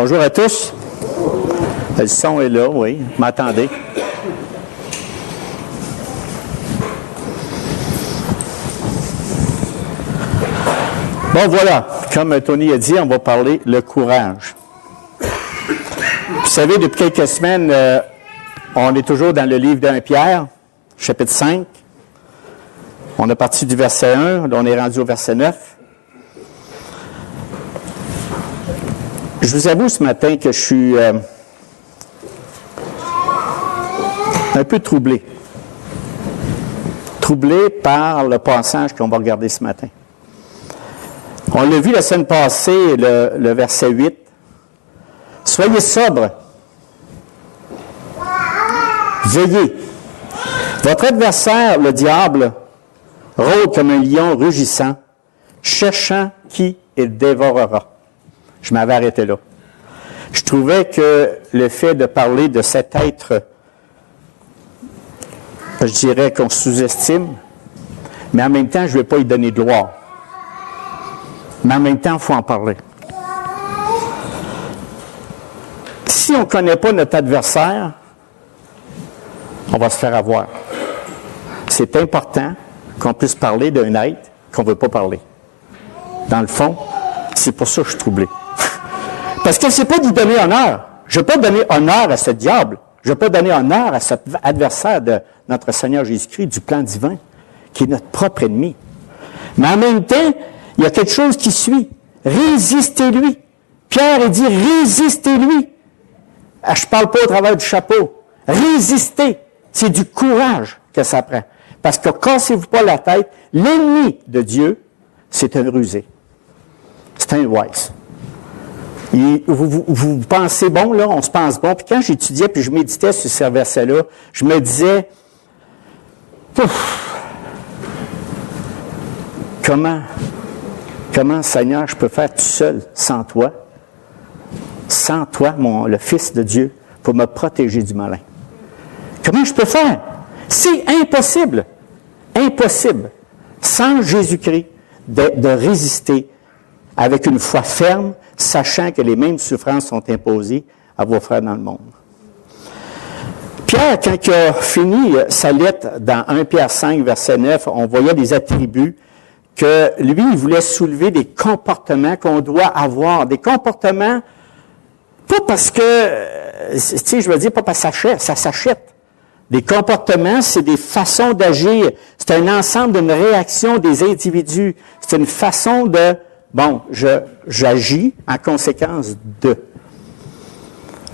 Bonjour à tous. Le son est là, oui. M'attendez. Bon, voilà. Comme Tony a dit, on va parler le courage. Vous savez, depuis quelques semaines, on est toujours dans le livre d'1 Pierre, chapitre 5. On est parti du verset 1, là on est rendu au verset 9. Je vous avoue ce matin que je suis un peu troublé. Troublé par le passage qu'on va regarder ce matin. On l'a vu la semaine passée, le verset 8. Soyez sobres. Veillez. Votre adversaire, le diable, rôde comme un lion rugissant, cherchant qui il dévorera. Je m'avais arrêté là. Je trouvais que le fait de parler de cet être, je dirais qu'on sous-estime, mais en même temps, je ne vais pas lui donner de gloire. Mais en même temps, il faut en parler. Si on ne connaît pas notre adversaire, on va se faire avoir. C'est important qu'on puisse parler d'un être qu'on ne veut pas parler. Dans le fond, c'est pour ça que je suis troublé. Parce que ce n'est pas d'y donner honneur. Je ne veux pas donner honneur à ce diable. Je ne veux pas donner honneur à cet adversaire de notre Seigneur Jésus-Christ, du plan divin, qui est notre propre ennemi. Mais en même temps, il y a quelque chose qui suit. Résistez-lui. Pierre a dit, résistez-lui. Je ne parle pas au travers du chapeau. Résistez. C'est du courage que ça prend. Parce que cassez-vous pas la tête. L'ennemi de Dieu, c'est un rusé. C'est un wise. Vous pensez bon, là, on se pense bon. Puis quand j'étudiais, puis je méditais sur ce verset-là, je me disais, comment, Seigneur, je peux faire tout seul, sans toi, le Fils de Dieu, pour me protéger du malin? Comment je peux faire? C'est impossible. Impossible, sans Jésus-Christ, de résister avec une foi ferme, sachant que les mêmes souffrances sont imposées à vos frères dans le monde. Pierre, quand il a fini sa lettre dans 1 Pierre 5, verset 9, on voyait des attributs que lui, il voulait soulever des comportements qu'on doit avoir. Des comportements, pas parce que, tu sais, je veux dire, pas parce que ça s'achète. Des comportements, c'est des façons d'agir. C'est un ensemble d'une réaction des individus. C'est une façon de, bon, j'agis en conséquence de.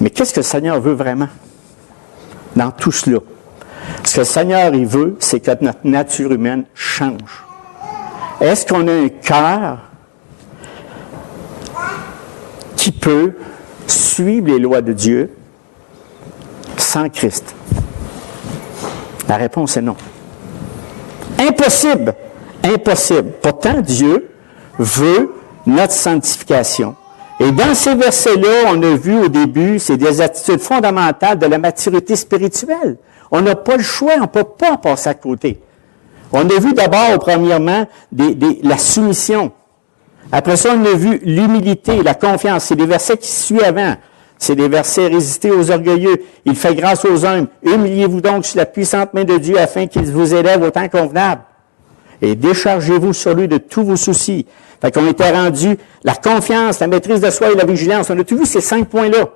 Mais qu'est-ce que le Seigneur veut vraiment dans tout cela? Ce que le Seigneur, il veut, c'est que notre nature humaine change. Est-ce qu'on a un cœur qui peut suivre les lois de Dieu sans Christ? La réponse est non. Impossible. Impossible. Pourtant, Dieu veut notre sanctification. Et dans ces versets-là, on a vu au début, c'est des attitudes fondamentales de la maturité spirituelle. On n'a pas le choix, on ne peut pas passer à côté. On a vu d'abord, premièrement, la soumission. Après ça, on a vu l'humilité, la confiance. C'est des versets qui suivent avant. C'est des versets « Résistez aux orgueilleux, il fait grâce aux humbles, humiliez-vous donc sur la puissante main de Dieu afin qu'il vous élève au temps convenable. Et déchargez-vous sur lui de tous vos soucis. » Fait qu'on était rendu la confiance, la maîtrise de soi et la vigilance. On a tout vu ces 5 points-là.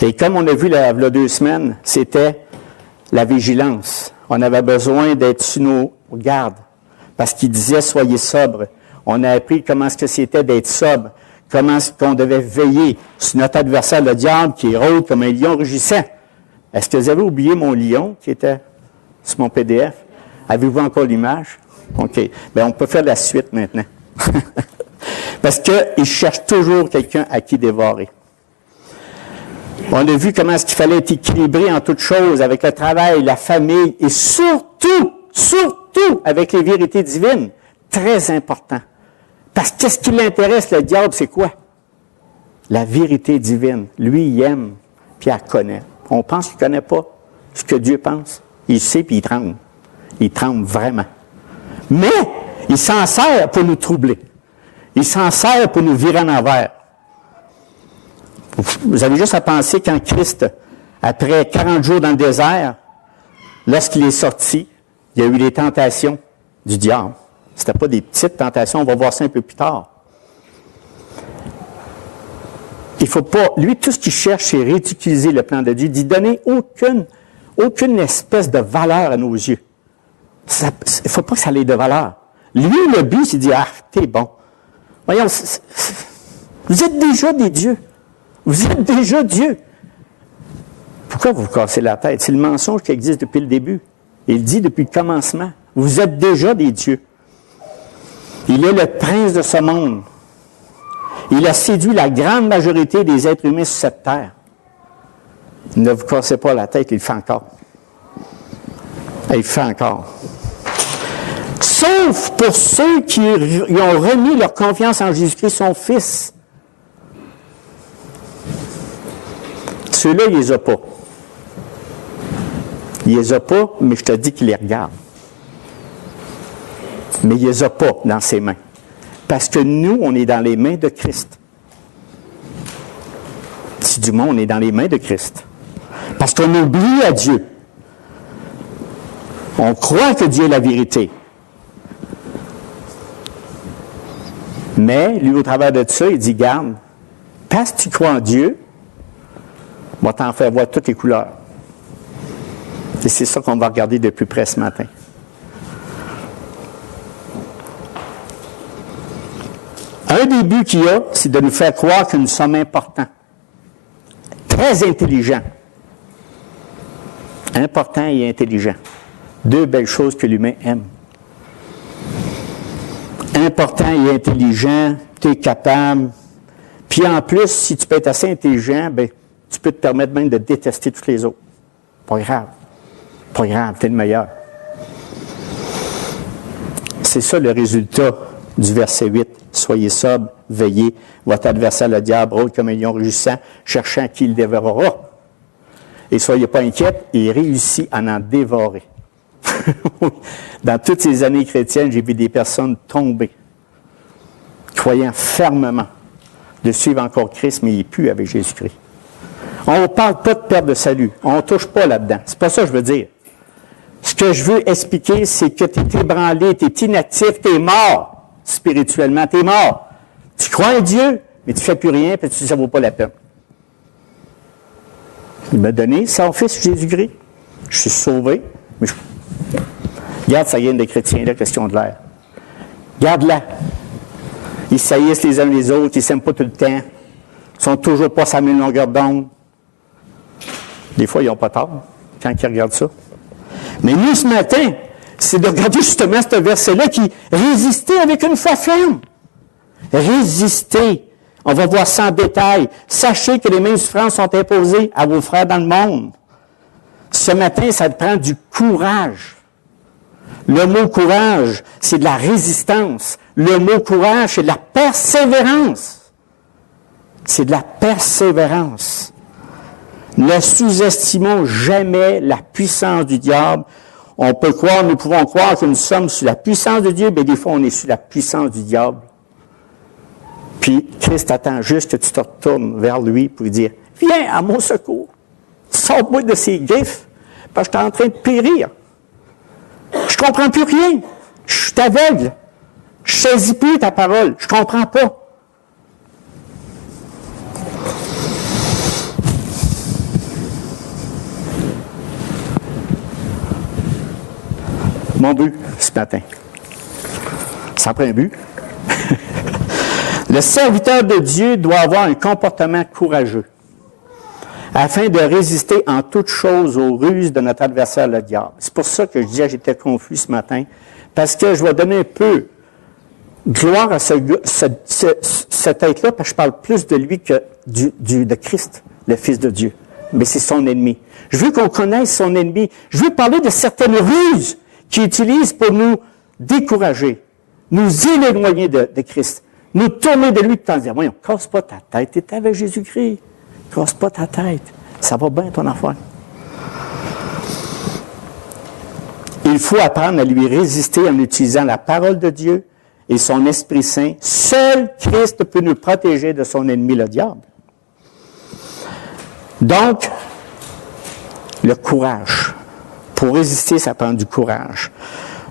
Et comme on a vu il y a 2 semaines, c'était la vigilance. On avait besoin d'être sur nos gardes. Parce qu'il disait, soyez sobres. On a appris comment est-ce que c'était d'être sobre, comment est-ce qu'on devait veiller sur notre adversaire, le diable, qui rôde comme un lion rugissant. Est-ce que vous avez oublié mon lion qui était sur mon PDF? Avez-vous encore l'image? OK. Bien, on peut faire la suite maintenant. Parce qu'il cherche toujours quelqu'un à qui dévorer. On a vu comment est-ce qu'il fallait être équilibré en toutes choses, avec le travail, la famille, et surtout avec les vérités divines. Très important. Parce que qu'est-ce qui l'intéresse, le diable, c'est quoi? La vérité divine. Lui, il aime, puis il la connaît. On pense qu'il ne connaît pas ce que Dieu pense. Il sait, puis il tremble. Il tremble vraiment. Mais il s'en sert pour nous troubler. Il s'en sert pour nous virer en envers. Vous avez juste à penser quand Christ, après 40 jours dans le désert, lorsqu'il est sorti, il y a eu les tentations du diable. Ce n'était pas des petites tentations, on va voir ça un peu plus tard. Il ne faut pas... Lui, tout ce qu'il cherche, c'est ridiculiser le plan de Dieu, d'y donner aucune espèce de valeur à nos yeux. Il ne faut pas que ça ait de valeur. Lui, le but, c'est de dire, ah, t'es bon. Voyons, vous êtes déjà des dieux. Vous êtes déjà Dieu. Pourquoi vous vous cassez la tête? C'est le mensonge qui existe depuis le début. Il dit depuis le commencement. Vous êtes déjà des dieux. Il est le prince de ce monde. Il a séduit la grande majorité des êtres humains sur cette terre. Ne vous cassez pas la tête, il le fait encore. Il le fait encore. Sauf pour ceux qui ont remis leur confiance en Jésus-Christ, son Fils. Ceux-là, il ne les a pas. Il ne les a pas, mais je te dis qu'il les regarde. Mais il ne les a pas dans ses mains. Parce que nous, on est dans les mains de Christ. Si du moins, on est dans les mains de Christ. Parce qu'on oublie à Dieu. On croit que Dieu est la vérité. Mais, lui, au travers de ça, il dit, garde, parce que tu crois en Dieu, on va t'en faire voir toutes les couleurs. Et c'est ça qu'on va regarder de plus près ce matin. Un des buts qu'il y a, c'est de nous faire croire que nous sommes importants, très intelligents. Important et intelligent. Deux belles choses que l'humain aime. Important et intelligent, tu es capable. Puis en plus, si tu peux être assez intelligent, ben, tu peux te permettre même de détester tous les autres. Pas grave. Pas grave, tu es le meilleur. C'est ça le résultat du verset 8. Soyez sobres, veillez. Votre adversaire, le diable, rôde comme un lion rugissant, cherchant qui le dévorera. Et soyez pas inquiets, il réussit à en dévorer. Dans toutes ces années chrétiennes, j'ai vu des personnes tomber, croyant fermement de suivre encore Christ, mais il n'est plus avec Jésus-Christ. On ne parle pas de perte de salut. On ne touche pas là-dedans. C'est pas ça que je veux dire. Ce que je veux expliquer, c'est que tu es ébranlé, tu es inactif, tu es mort spirituellement, tu es mort. Tu crois en Dieu, mais tu ne fais plus rien, puis tu dis que ça ne vaut pas la peine. Il m'a donné son Fils Jésus-Christ. Je suis sauvé, mais regarde, ça y est, des chrétiens, la question de l'air. Garde-la. Ils saillissent les uns les autres, ils ne s'aiment pas tout le temps. Ils ne sont toujours pas sur la même longueur d'onde. Des fois, ils n'ont pas tort quand ils regardent ça. Mais nous, ce matin, c'est de regarder justement ce verset-là qui résistait avec une foi ferme. Résistez. On va voir ça en détail. Sachez que les mêmes souffrances sont imposées à vos frères dans le monde. Ce matin, ça te prend du courage. Le mot courage, c'est de la résistance. Le mot courage, c'est de la persévérance. C'est de la persévérance. Ne sous-estimons jamais la puissance du diable. On peut croire, nous pouvons croire que nous sommes sous la puissance de Dieu, mais des fois, on est sous la puissance du diable. Puis, Christ attend juste que tu te retournes vers lui pour lui dire, « Viens à mon secours. Sors-moi de ces griffes, parce que je suis en train de périr. Je ne comprends plus rien. Je suis aveugle. Je ne saisis plus ta parole. Je ne comprends pas. » Mon but ce matin, ça prend un but. Le serviteur de Dieu doit avoir un comportement courageux afin de résister en toutes choses aux ruses de notre adversaire, le diable. C'est pour ça que je disais que j'étais confus ce matin, parce que je vais donner un peu gloire à cet être-là, parce que je parle plus de lui que de Christ, le Fils de Dieu. Mais c'est son ennemi. Je veux qu'on connaisse son ennemi. Je veux parler de certaines ruses qu'il utilise pour nous décourager, nous éloigner de Christ, nous tourner de lui tout en disant, voyons, casse pas ta tête, tu es avec Jésus-Christ, casse pas ta tête, ça va bien ton affaire. Il faut apprendre à lui résister en utilisant la parole de Dieu et son Esprit Saint. Seul Christ peut nous protéger de son ennemi, le diable. Donc, le courage. Pour résister, ça prend du courage.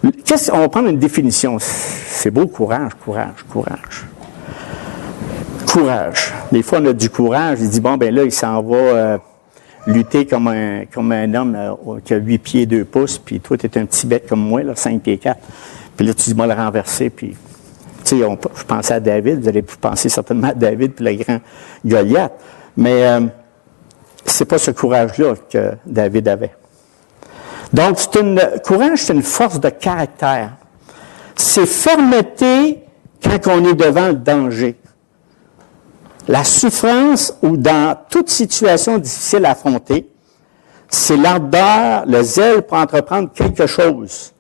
On va prendre une définition. C'est beau, courage. Courage. Des fois, on a du courage. Il dit, bon, ben là, il s'en va lutter comme un homme qui a 8 pieds 2 pouces, puis toi, tu es un petit bête comme moi, là, 5 pieds 4. Puis là, tu dis, moi, le renverser, puis... Tu sais, je pensais à David, vous allez penser certainement à David, puis le grand Goliath. Mais c'est pas ce courage-là que David avait. Donc, courage, c'est une force de caractère. C'est fermeté quand on est devant le danger. La souffrance ou dans toute situation difficile à affronter, c'est l'ardeur, le zèle pour entreprendre quelque chose.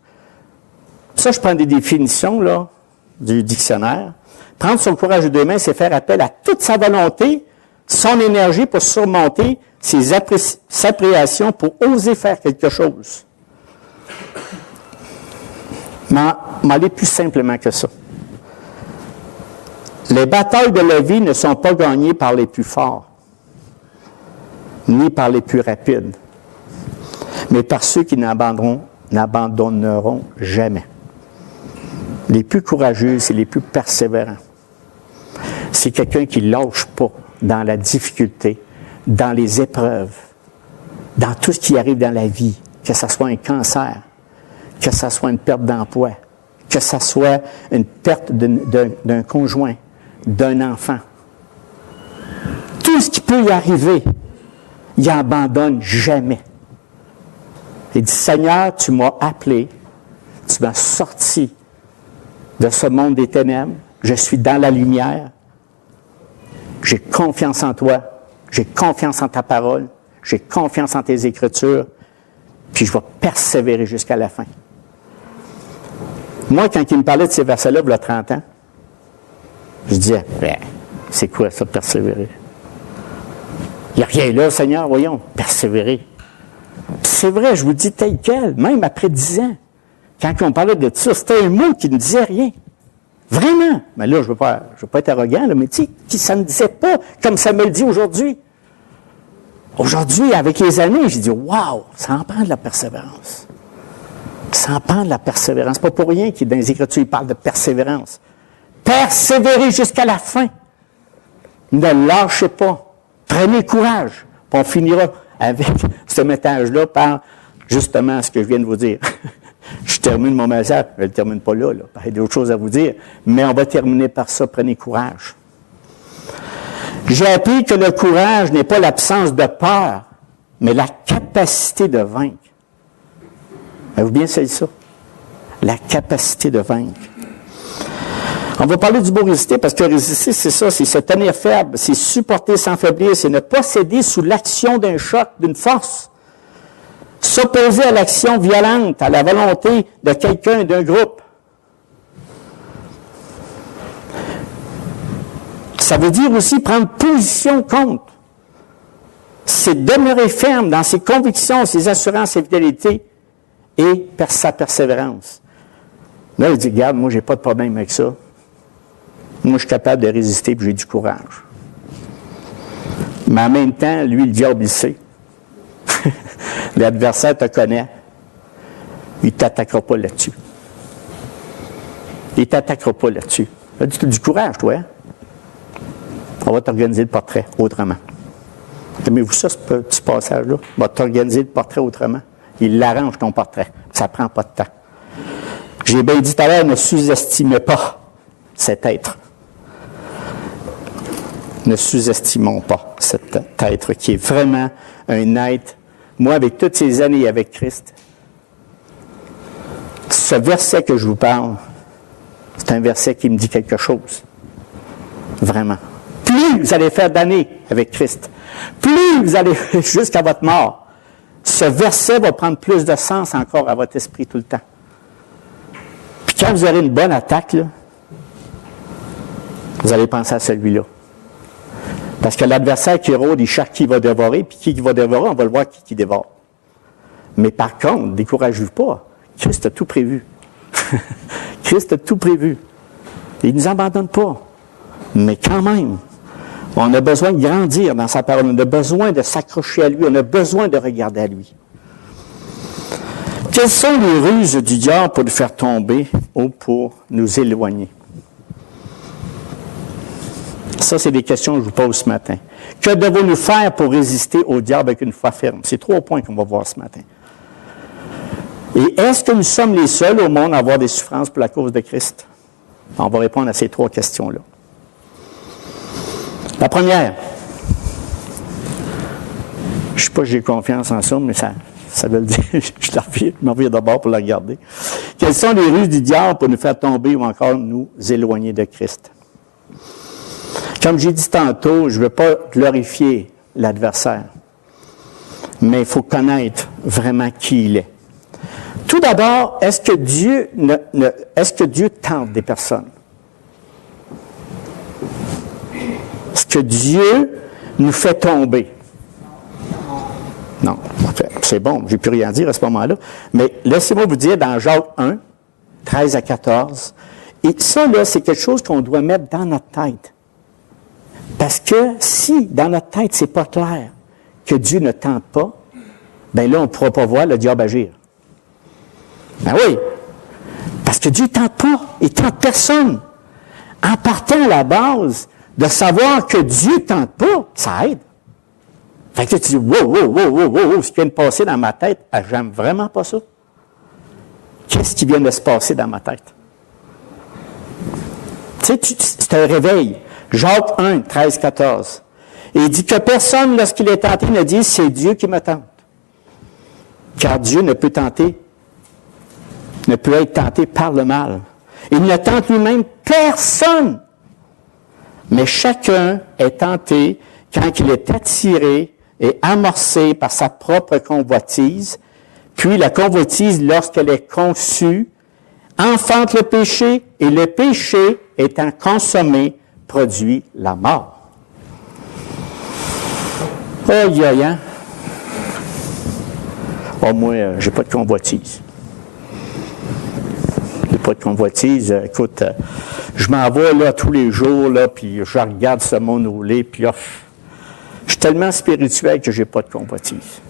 Ça, je prends des définitions là, du dictionnaire. Prendre son courage de deux mains, c'est faire appel à toute sa volonté, son énergie pour surmonter ses appréhensions pour oser faire quelque chose. Mais aller plus simplement que ça. Les batailles de la vie ne sont pas gagnées par les plus forts, ni par les plus rapides, mais par ceux qui n'abandonneront jamais. Les plus courageux, c'est les plus persévérants. C'est quelqu'un qui ne lâche pas dans la difficulté, dans les épreuves, dans tout ce qui arrive dans la vie, que ce soit un cancer, que ce soit une perte d'emploi, que ce soit une perte d'un conjoint, d'un enfant. Tout ce qui peut y arriver, il n'abandonne jamais. Il dit, Seigneur, tu m'as appelé, tu m'as sorti de ce monde des ténèbres, je suis dans la lumière, j'ai confiance en toi, j'ai confiance en ta parole, j'ai confiance en tes Écritures, puis je vais persévérer jusqu'à la fin. Moi, quand il me parlait de ces versets-là, il y a 30 ans, je disais, c'est quoi ça, persévérer? Il n'y a rien là, Seigneur, voyons, persévérer. Puis c'est vrai, je vous dis tel quel, même après 10 ans, quand on parlait de ça, c'était un mot qui ne disait rien. Vraiment. Mais là, je ne veux pas être arrogant, là, mais tu sais, ça ne disait pas comme ça me le dit aujourd'hui. Aujourd'hui, avec les années, j'ai dit, waouh, ça en prend de la persévérance. Ça en prend de la persévérance. Pas pour rien qu'il dans les Écritures, il parle de persévérance. Persévérez jusqu'à la fin. Ne lâchez pas. Prenez courage. Puis on finira avec ce message-là par justement ce que je viens de vous dire. Je termine mon message. Je ne le termine pas là. Il y a d'autres choses à vous dire. Mais on va terminer par ça. Prenez courage. J'ai appris que le courage n'est pas l'absence de peur, mais la capacité de vaincre. Avez-vous bien saisi ça? La capacité de vaincre. On va parler du mot résister, parce que résister, c'est ça, c'est se tenir faible, c'est supporter sans faiblir, c'est ne pas céder sous l'action d'un choc, d'une force. S'opposer à l'action violente, à la volonté de quelqu'un, d'un groupe. Ça veut dire aussi prendre position contre. C'est demeurer ferme dans ses convictions, ses assurances et fidélités et sa persévérance. Là, il dit, regarde, moi, j'ai pas de problème avec ça. Moi, je suis capable de résister et j'ai du courage. Mais en même temps, lui, le diable, il sait. L'adversaire te connaît. Il ne t'attaquera pas là-dessus. Il ne t'attaquera pas là-dessus. Tu as du courage, toi, hein? On va t'organiser le portrait autrement. Aimez-vous ça, ce petit passage-là? On va t'organiser le portrait autrement. Il l'arrange, ton portrait. Ça ne prend pas de temps. J'ai bien dit tout à l'heure, ne sous-estimez pas cet être. Ne sous-estimons pas cet être qui est vraiment un être. Moi, avec toutes ces années avec Christ, ce verset que je vous parle, c'est un verset qui me dit quelque chose. Vraiment. Plus vous allez faire d'années avec Christ, plus vous allez jusqu'à votre mort, ce verset va prendre plus de sens encore à votre esprit tout le temps. Puis quand vous aurez une bonne attaque, là, vous allez penser à celui-là. Parce que l'adversaire qui rôde, il cherche qui va dévorer, puis qui va dévorer, on va le voir qui dévore. Mais par contre, découragez-vous pas. Christ a tout prévu. Christ a tout prévu. Il ne nous abandonne pas. Mais quand même, on a besoin de grandir dans sa parole. On a besoin de s'accrocher à lui. On a besoin de regarder à lui. Quelles sont les ruses du diable pour nous faire tomber ou pour nous éloigner? Ça, c'est des questions que je vous pose ce matin. Que devons-nous faire pour résister au diable avec une foi ferme? C'est 3 points qu'on va voir ce matin. Et est-ce que nous sommes les seuls au monde à avoir des souffrances pour la cause de Christ? On va répondre à ces 3 questions-là. La première, je ne sais pas si j'ai confiance en ça, mais ça veut le dire. Je m'en reviens d'abord pour la regarder. Quelles sont les ruses du diable pour nous faire tomber ou encore nous éloigner de Christ? Comme j'ai dit tantôt, je ne veux pas glorifier l'adversaire, mais il faut connaître vraiment qui il est. Tout d'abord, est-ce que Dieu tente des personnes? Est-ce que Dieu nous fait tomber? Non. C'est bon, je n'ai plus rien à dire à ce moment-là. Mais laissez-moi vous dire dans Jacques 1, 13 à 14, et ça, là, c'est quelque chose qu'on doit mettre dans notre tête. Parce que si, dans notre tête, c'est pas clair que Dieu ne tente pas, bien là, on ne pourra pas voir le diable agir. Ben oui, parce que Dieu ne tente pas, il ne tente personne. En partant à la base de savoir que Dieu ne tente pas, ça aide. Fait que tu dis, wow, ce qui vient de passer dans ma tête, j'aime vraiment pas ça. Qu'est-ce qui vient de se passer dans ma tête? Tu sais, c'est un réveil. Jacques 1, 13, 14. Et il dit que personne, lorsqu'il est tenté, ne dise, c'est Dieu qui me tente. Car Dieu ne peut être tenté par le mal. Il ne tente lui-même personne. Mais chacun est tenté quand il est attiré et amorcé par sa propre convoitise. Puis la convoitise, lorsqu'elle est conçue, enfante le péché, et le péché, étant consommé, produit la mort. Aïe, aïe, hein? Oh, moi, j'ai pas de convoitise. J'ai pas de convoitise. Écoute, je m'en vais là tous les jours, là, puis je regarde ce monde rouler, puis je suis tellement spirituel que j'ai pas de convoitise.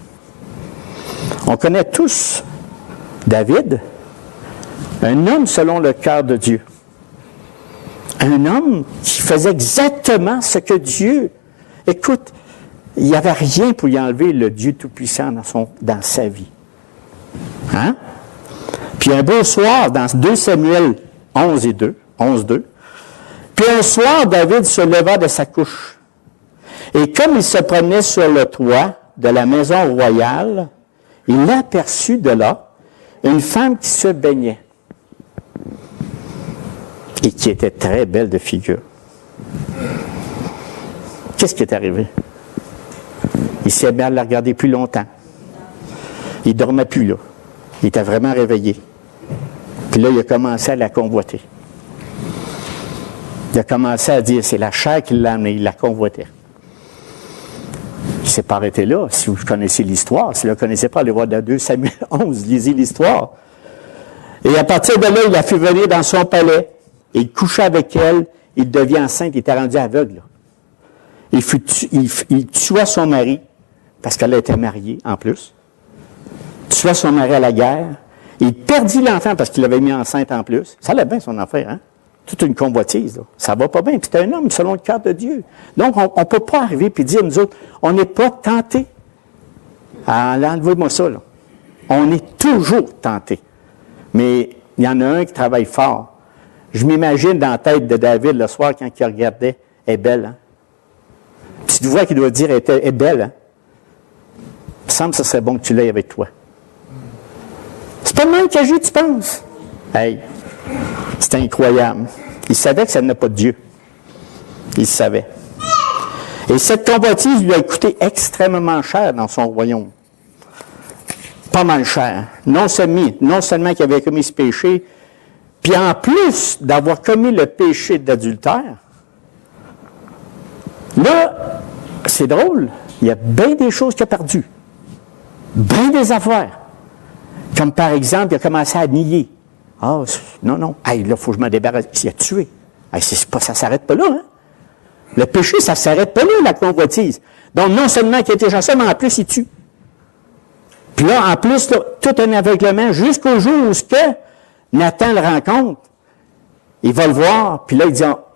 On connaît tous David, un homme selon le cœur de Dieu. Un homme qui faisait exactement ce que Dieu... Écoute, il n'y avait rien pour y enlever le Dieu Tout-Puissant dans sa vie. Hein? Puis un beau soir, dans 2 Samuel 11, 2, puis un soir, David se leva de sa couche. Et comme il se promenait sur le toit de la maison royale, il aperçut de là une femme qui se baignait et qui était très belle de figure. Qu'est-ce qui est arrivé? Il s'est mis à la regarder plus longtemps. Il ne dormait plus là. Il était vraiment réveillé. Puis là, il a commencé à la convoiter. Il a commencé à dire, c'est la chair qui l'a amené, il la convoitait. Il ne s'est pas arrêté là. Si vous connaissez l'histoire, si vous ne la connaissez pas, allez voir dans 2 Samuel 11, lisez l'histoire. Et à partir de là, il l'a fait venir dans son palais. Et il coucha avec elle. Il devient enceinte. Il était rendu aveugle. Là. Il tua son mari, parce qu'elle était mariée en plus. Tua son mari à la guerre. Il perdit l'enfant parce qu'il l'avait mis enceinte en plus. Ça allait bien son affaire, hein? Toute une convoitise, là. Ça va pas bien. Puis c'est un homme selon le cœur de Dieu. Donc, on ne peut pas arriver et dire, nous autres, on n'est pas tentés. Enlevez-moi ça, là. On est toujours tentés. Mais il y en a un qui travaille fort. Je m'imagine dans la tête de David le soir quand il regardait, elle est belle, hein? Petite voix qui doit dire, elle est belle, hein? Il me semble que ce serait bon que tu l'aies avec toi. C'est pas le même qui agit, tu penses? Hey, c'est incroyable. Il savait que ça n'a pas de Dieu. Il savait. Et cette convoitise lui a coûté extrêmement cher dans son royaume. Pas mal cher. Non seulement qu'il avait commis ce péché, puis en plus d'avoir commis le péché d'adultère, là, c'est drôle, il y a bien des choses qu'il a perdues. Bien des affaires. Comme par exemple, il a commencé à nier. Ah, non. Hey, là, il faut que je me débarrasse. Il a tué. Hey, ça ne s'arrête pas là, hein? Le péché, ça ne s'arrête pas là, la convoitise. Donc, non seulement qu'il a été chassé, mais en plus, il tue. Puis là, en plus, là, tout un aveuglement, jusqu'au jour où Nathan le rencontre, il va le voir, puis là,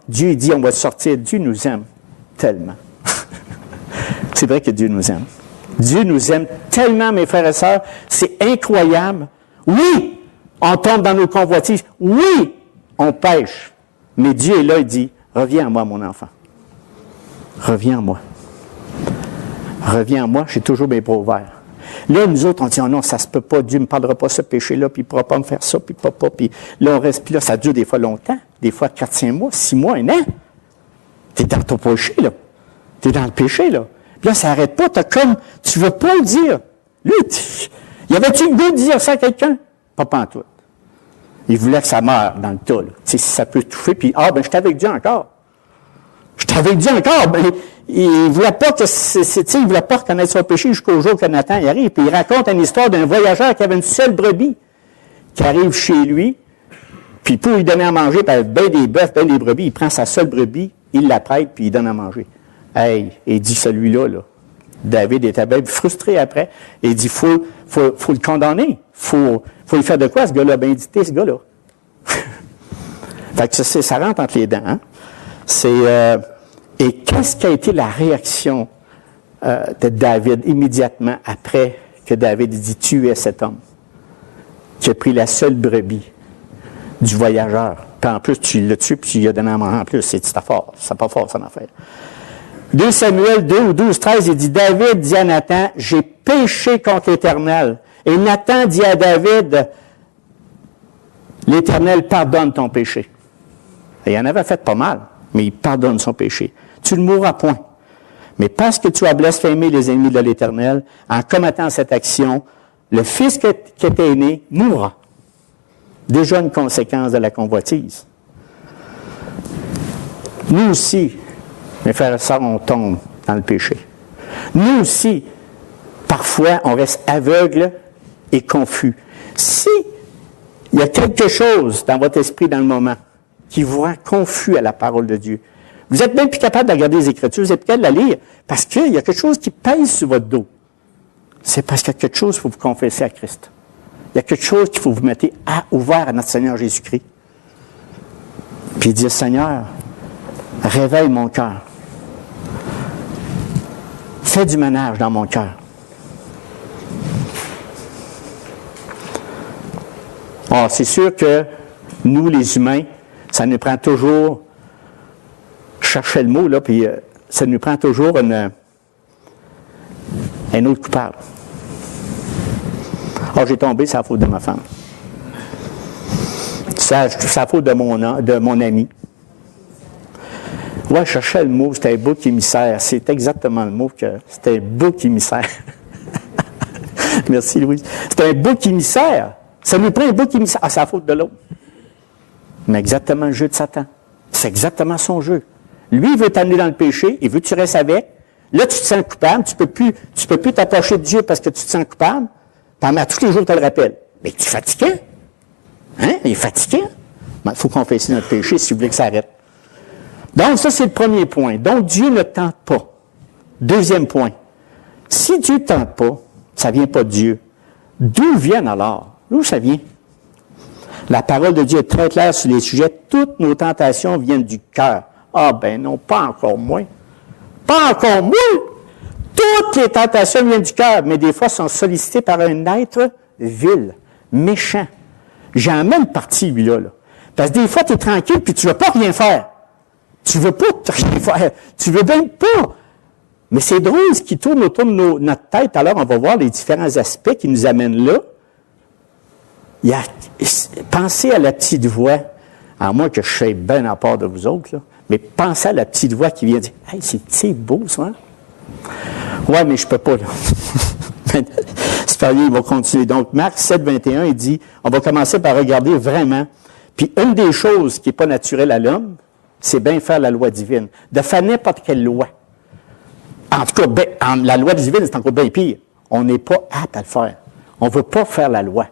Dieu il dit, on va sortir. Dieu nous aime tellement. C'est vrai que Dieu nous aime. Dieu nous aime tellement, mes frères et sœurs, c'est incroyable. Oui, on tombe dans nos convoitises. Oui, on pêche. Mais Dieu est là, il dit, reviens à moi, mon enfant. Reviens à moi. Reviens à moi, j'ai toujours mes bras ouverts. Là, nous autres, on dit, oh non, ça se peut pas, Dieu ne me parlera pas ce péché-là, puis il ne pourra pas me faire ça, puis papa, puis là, on reste, puis là, ça dure des fois longtemps, des fois 4-5 mois, 6 mois, 1 an. Tu es dans ton péché, là. Tu es dans le péché, là. Puis là, ça n'arrête pas, tu ne veux pas le dire. Lui, y avait-tu le goût de dire ça à quelqu'un? Pas pantoute. Il voulait que ça meure dans le tas, là. Tu sais, si ça peut étouffer, puis, je suis avec Dieu encore. Je suis avec Dieu encore. Ben, il ne voulait pas il voulait pas reconnaître son péché jusqu'au jour que Nathan y arrive. Puis il raconte une histoire d'un voyageur qui avait une seule brebis, qui arrive chez lui, puis pour lui donner à manger, par ben des bœufs, ben des brebis, il prend sa seule brebis, il la prête, puis il donne à manger. Hey, il dit celui-là, là, David était bien frustré après, et il dit, faut le condamner. Faut lui faire de quoi, ce gars-là? Ben, il dit, t'es ce gars-là. Fait que ça rentre entre les dents, hein? Et qu'est-ce qui a été la réaction de David immédiatement après que David dit tuer cet homme qui a pris la seule brebis du voyageur. Puis en plus, tu l'as tué puis tu lui as donné à manger en plus. C'est fort. C'est pas fort, son affaire. 2 Samuel 2 ou 12, 13, il dit, David dit à Nathan, j'ai péché contre l'Éternel. Et Nathan dit à David, l'Éternel pardonne ton péché. Et il en avait fait pas mal, mais il pardonne son péché. Tu ne mourras point. Mais parce que tu as blasphémé les ennemis de l'Éternel, en commettant cette action, le fils qui était né mourra. Déjà une conséquence de la convoitise. Nous aussi, mes frères et sœurs, on tombe dans le péché. Nous aussi, parfois, on reste aveugle et confus. Si il y a quelque chose dans votre esprit dans le moment qui vous rend confus à la parole de Dieu, vous êtes même plus capable de regarder les Écritures, vous êtes plus capable de la lire, parce qu'il y a quelque chose qui pèse sur votre dos. C'est parce qu'il y a quelque chose qu'il faut vous confesser à Christ. Il y a quelque chose qu'il faut vous mettre ouvert à notre Seigneur Jésus-Christ. Puis dire, Seigneur, réveille mon cœur. Fais du ménage dans mon cœur. Alors, c'est sûr que nous, les humains, ça nous prend toujours, je cherchais le mot, là, puis ça nous prend toujours un autre coupable. Ah, j'ai tombé, c'est la faute de ma femme. C'est la faute de mon ami. Ouais, je cherchais le mot, c'était un bouc émissaire. C'est exactement le mot que c'était un bouc émissaire. Merci, Louise. C'était un bouc émissaire. Ça nous prend un bouc émissaire. Ah, c'est la faute de l'autre. Mais exactement le jeu de Satan. C'est exactement son jeu. Lui, il veut t'amener dans le péché, il veut que tu restes avec. Là, tu te sens coupable, tu peux plus t'approcher de Dieu parce que tu te sens coupable. Puis à tous les jours, tu te le rappelles. Mais tu es fatigué. Hein? Il est fatigué. Il faut confesser notre péché si vous voulez que ça arrête. Donc, ça, c'est le premier point. Donc, Dieu ne tente pas. Deuxième point. Si Dieu ne tente pas, ça ne vient pas de Dieu. D'où viennent alors? D'où ça vient? La parole de Dieu est très claire sur les sujets. Toutes nos tentations viennent du cœur. Ah ben non, pas encore moins. Pas encore moins! Toutes les tentations viennent du cœur, mais des fois sont sollicitées par un être vil, méchant. J'en mets une partie, lui-là. Là. Parce que des fois, tu es tranquille, puis tu ne veux pas rien faire. Tu ne veux pas rien faire. Tu ne veux même pas. Mais c'est drôle, ce qui tourne autour de notre tête. Alors, on va voir les différents aspects qui nous amènent là. Pensez à la petite voix, à moins que je sois bien à part de vous autres, là, mais pensez à la petite voix qui vient dire « Hey, c'est beau, ça, hein? » Ouais, mais je ne peux pas, là. C'est pas rien, il va continuer. Donc, Marc 7, 21, il dit, on va commencer par regarder vraiment. Puis, une des choses qui n'est pas naturelle à l'homme, c'est bien faire la loi divine. De faire n'importe quelle loi. En tout cas, la loi divine, c'est encore bien pire. On n'est pas apte à le faire. On ne veut pas faire la loi.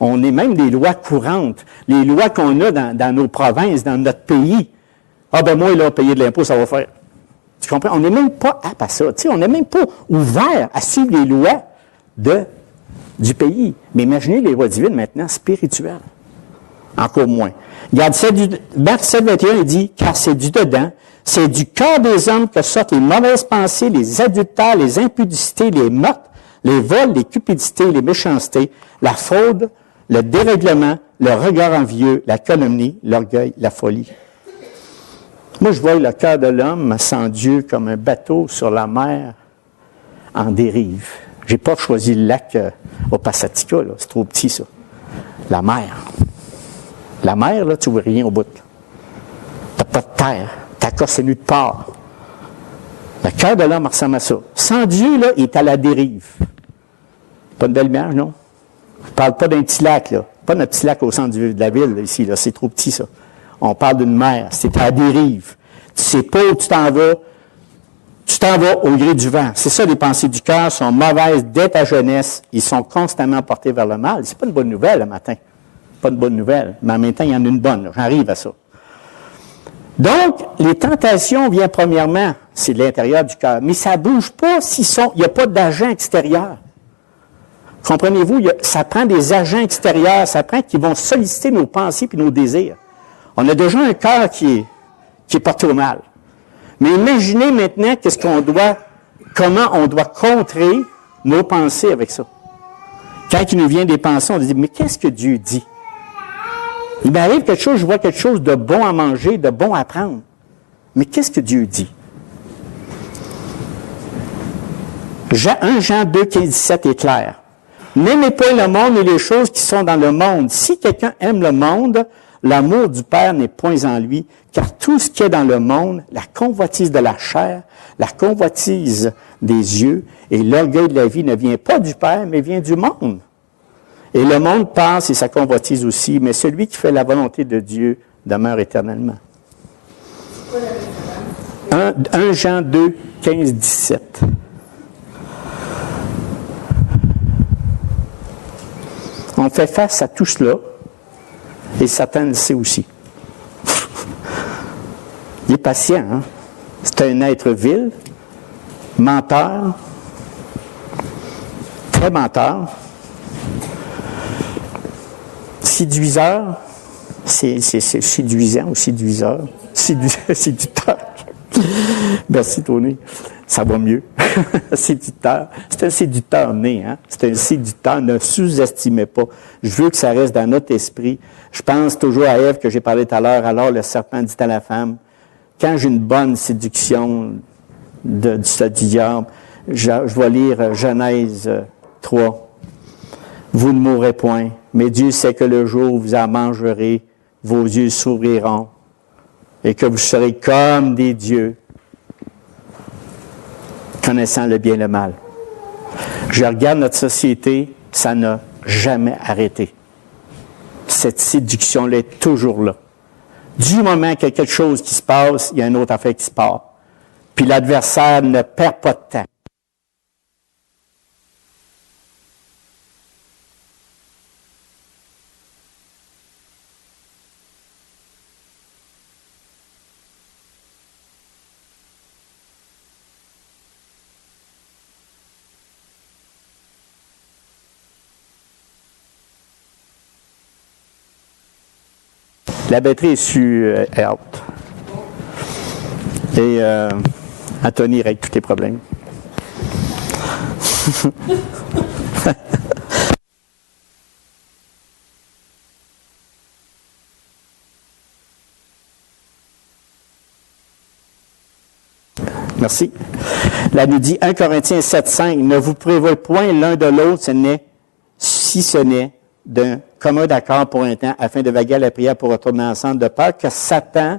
On est même des lois courantes. Les lois qu'on a dans nos provinces, dans notre pays. Ah ben moi, là, payer de l'impôt, ça va faire. Tu comprends? On n'est même pas apte à ça. Tu sais, on n'est même pas ouvert à suivre les lois du pays. Mais imaginez les lois divines maintenant, spirituelles. Encore moins. Regarde, Marc 7, 21, il dit, car c'est du dedans, c'est du cœur des hommes que sortent les mauvaises pensées, les adultères, les impudicités, les meurtres, les vols, les cupidités, les méchancetés, la fraude, le dérèglement, le regard envieux, la calomnie, l'orgueil, la folie. Moi, je vois le cœur de l'homme sans Dieu comme un bateau sur la mer en dérive. J'ai pas choisi le lac au Passatica, là. C'est trop petit, ça. La mer. La mer, là, tu vois rien au bout. T'as pas de terre. Ta corse est nue de part. Le cœur de l'homme ressemble à ça. Sans Dieu, là, il est à la dérive. Pas une belle image, non? Je parle pas d'un petit lac, là. Pas d'un petit lac au centre de la ville, là, ici, là. C'est trop petit, ça. On parle d'une mer. C'est à la dérive. Tu sais pas où tu t'en vas. Tu t'en vas au gré du vent. C'est ça, les pensées du cœur sont mauvaises dès ta jeunesse. Ils sont constamment portés vers le mal. C'est pas une bonne nouvelle, le matin. Pas une bonne nouvelle. Mais en même temps, il y en a une bonne. J'arrive à ça. Donc, les tentations viennent premièrement, c'est de l'intérieur du cœur. Mais ça ne bouge pas il n'y a pas d'agent extérieur. Comprenez-vous? Ça prend des agents extérieurs. Ça prend qui vont solliciter nos pensées et nos désirs. On a déjà un cœur qui est porté au mal. Mais imaginez maintenant comment on doit contrer nos pensées avec ça. Quand il nous vient des pensées, on se dit, mais qu'est-ce que Dieu dit? Il m'arrive quelque chose, je vois quelque chose de bon à manger, de bon à prendre. Mais qu'est-ce que Dieu dit? 1 Jean 2, 15, 17 est clair. N'aimez pas le monde et les choses qui sont dans le monde. Si quelqu'un aime le monde, l'amour du Père n'est point en lui, car tout ce qui est dans le monde, la convoitise de la chair, la convoitise des yeux et l'orgueil de la vie ne vient pas du Père, mais vient du monde. Et le monde passe et sa convoitise aussi, mais celui qui fait la volonté de Dieu demeure éternellement. 1 Jean 2, 15, 17. On fait face à tout cela, et Satan le sait aussi. Il est patient, hein? C'est un être vil, menteur, très menteur, séduiseur, c'est séduisant ou séduiseur, séducteur. Merci Tony, ça va mieux. Séducteur, c'est un séducteur né, hein? C'est un séducteur, ne sous-estimez pas. Je veux que ça reste dans notre esprit. Je pense toujours à Ève que j'ai parlé tout à l'heure, alors le serpent dit à la femme, quand j'ai une bonne séduction du diable, je vais lire Genèse 3. Vous ne mourrez point, mais Dieu sait que le jour où vous en mangerez, vos yeux s'ouvriront et que vous serez comme des dieux, connaissant le bien et le mal. Je regarde notre société, ça n'a jamais arrêté. Cette séduction-là est toujours là. Du moment qu'il y a quelque chose qui se passe, il y a une autre affaire qui se passe. Puis l'adversaire ne perd pas de temps. La batterie est out. Et Anthony règle tous les problèmes. Merci. Là, nous dit 1 Corinthiens 7, 5, ne vous prévoyez point l'un de l'autre, si ce n'est d'un commun d'accord pour un temps, afin de vaguer à la prière pour retourner ensemble, de peur que Satan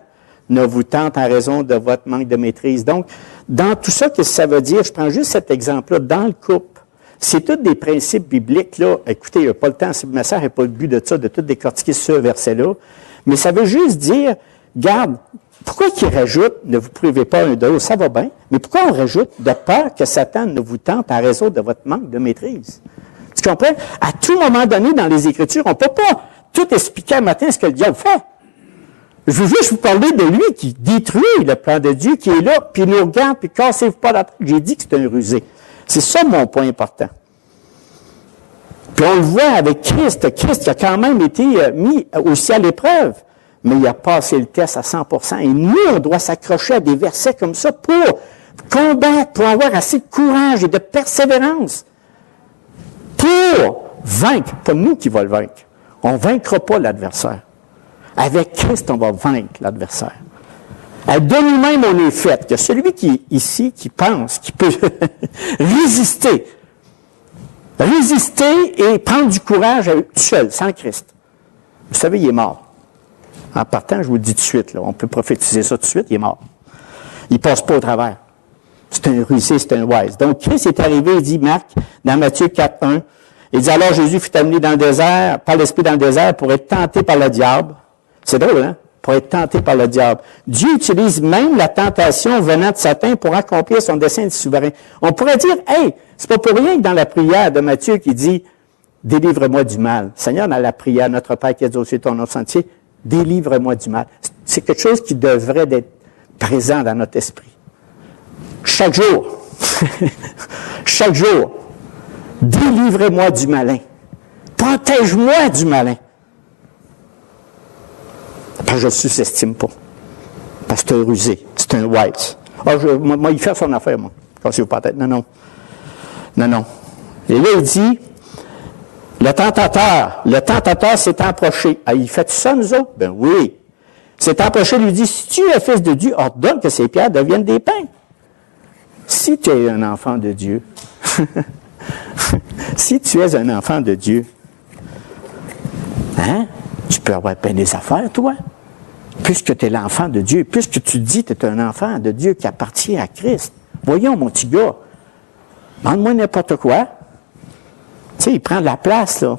ne vous tente en raison de votre manque de maîtrise. Donc, dans tout ça, qu'est-ce que ça veut dire? Je prends juste cet exemple-là. Dans le couple, c'est tous des principes bibliques, là. Écoutez, il n'y a pas le temps, ma sœur n'a pas le but de ça, de tout décortiquer ce verset-là. Mais ça veut juste dire, garde, pourquoi qu'il rajoute, ne vous privez pas un de l'autre, ça va bien, mais pourquoi on rajoute de peur que Satan ne vous tente en raison de votre manque de maîtrise? Tu comprends? À tout moment donné dans les Écritures, on ne peut pas tout expliquer un matin ce que le diable fait. Je veux juste vous parler de lui qui détruit le plan de Dieu, qui est là, puis il nous regarde, puis cassez-vous pas la tête. J'ai dit que c'est un rusé. C'est ça mon point important. Puis on le voit avec Christ. Christ a quand même été mis aussi à l'épreuve, mais il a passé le test à 100%. Et nous, on doit s'accrocher à des versets comme ça pour combattre, pour avoir assez de courage et de persévérance, pour vaincre. Pas nous qui va le vaincre. On ne vaincra pas l'adversaire. Avec Christ, on va vaincre l'adversaire. De nous-mêmes, on est fait. Que celui qui est ici, qui pense, qui peut résister et prendre du courage tout seul, sans Christ. Vous savez, il est mort. En partant, je vous le dis tout de suite, là, on peut prophétiser ça tout de suite, il est mort. Il ne passe pas au travers. C'est un rusé, c'est un wise. Donc, Christ est arrivé, il dit, Marc, dans Matthieu 4, 1, il dit, alors Jésus fut amené dans le désert, par l'Esprit dans le désert, pour être tenté par le diable. C'est drôle, hein? Pour être tenté par le diable. Dieu utilise même la tentation venant de Satan pour accomplir son dessein de souverain. On pourrait dire, hey, c'est pas pour rien que dans la prière de Matthieu qui dit, délivre-moi du mal. Seigneur, dans la prière, notre Père qui es aux cieux, ton nom sanctifié, délivre-moi du mal. C'est quelque chose qui devrait être présent dans notre esprit. Chaque jour. Chaque jour. Délivre-moi du malin. Protège-moi du malin. Parce que je ne sous-estime pas. Parce que c'est un rusé. C'est un wise. Moi, il fait son affaire, moi. Cassez-vous pas la tête. Non. Et là, il dit, le tentateur s'est approché. Ah, il fait ça, nous autres? Ben oui. S'est approché, lui dit, si tu es fils de Dieu, ordonne que ces pierres deviennent des pains. Si tu es un enfant de Dieu, si tu es un enfant de Dieu, hein, tu peux avoir plein des affaires, toi. Puisque tu es l'enfant de Dieu, puisque tu dis que tu es un enfant de Dieu qui appartient à Christ. Voyons, mon petit gars, demande-moi n'importe quoi. Tu sais, il prend de la place, là.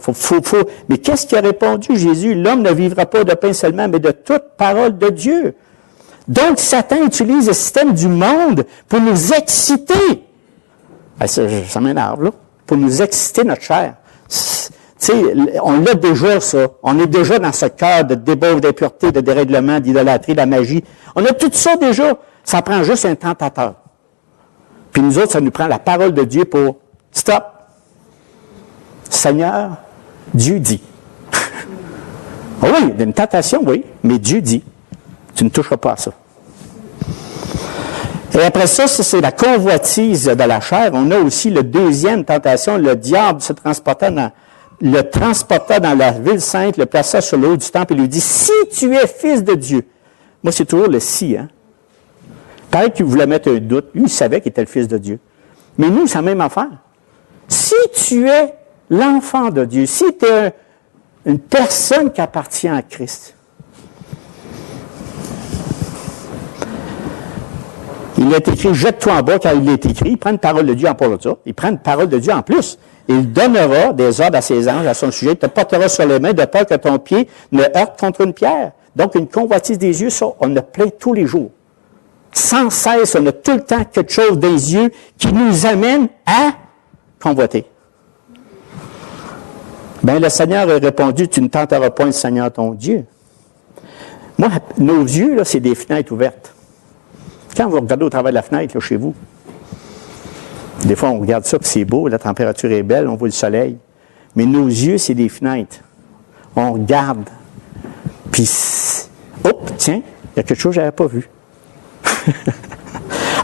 Mais qu'est-ce qu'il a répondu, Jésus? L'homme ne vivra pas de pain seulement, mais de toute parole de Dieu. Donc, Satan utilise le système du monde pour nous exciter. Ça m'énerve, là. Pour nous exciter notre chair. Tu sais, on l'a déjà, ça. On est déjà dans ce cœur de débauche, d'impureté, de dérèglement, d'idolâtrie, de la magie. On a tout ça déjà. Ça prend juste un tentateur. Puis nous autres, ça nous prend la parole de Dieu pour « Stop! Seigneur, Dieu dit. » Oui, il y a une tentation, oui, mais Dieu dit. Tu ne toucheras pas à ça. Et après ça, c'est la convoitise de la chair. On a aussi la deuxième tentation. Le diable se transporta dans la ville sainte, le plaça sur le haut du temple et lui dit, si tu es fils de Dieu. Moi, c'est toujours le si, hein. Pareil qu'il voulait mettre un doute. Lui, il savait qu'il était le fils de Dieu. Mais nous, c'est la même affaire. Si tu es l'enfant de Dieu, si tu es une personne qui appartient à Christ, il est écrit, jette-toi en bas, car il est écrit, il prend une parole de Dieu en parlant de ça, il prend une parole de Dieu en plus. Il donnera des ordres à ses anges à son sujet, il te portera sur les mains de peur que ton pied ne heurte contre une pierre. Donc, une convoitise des yeux, ça, on a plein tous les jours. Sans cesse, on a tout le temps quelque chose des yeux qui nous amène à convoiter. Bien, le Seigneur a répondu, tu ne tenteras point le Seigneur ton Dieu. Moi, nos yeux, là, c'est des fenêtres ouvertes. Quand vous regardez au travers de la fenêtre, là, chez vous, des fois, on regarde ça, puis c'est beau, la température est belle, on voit le soleil. Mais nos yeux, c'est des fenêtres. On regarde, puis, hop, tiens, il y a quelque chose que je n'avais pas vu.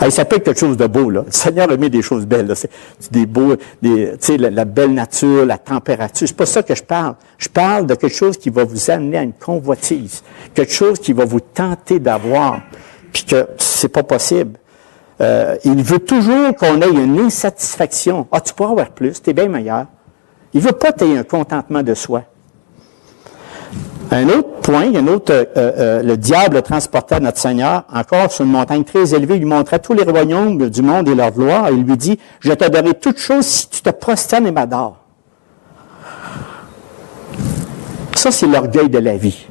Ah, il s'appelle quelque chose de beau, là. Le Seigneur a mis des choses belles, là. C'est des beaux, tu sais, la belle nature, la température. C'est pas ça que je parle. Je parle de quelque chose qui va vous amener à une convoitise. Quelque chose qui va vous tenter d'avoir, puis que c'est pas possible. Il veut toujours qu'on ait une insatisfaction. Ah, tu pourras avoir plus, tu es bien meilleur. Il veut pas que tu aies un contentement de soi. Un autre point, le diable transportait notre Seigneur encore sur une montagne très élevée. Il lui montrait tous les royaumes du monde et leur gloire. Et il lui dit, je te donnerai toutes choses si tu te prosternes et m'adores. Ça, c'est l'orgueil de la vie.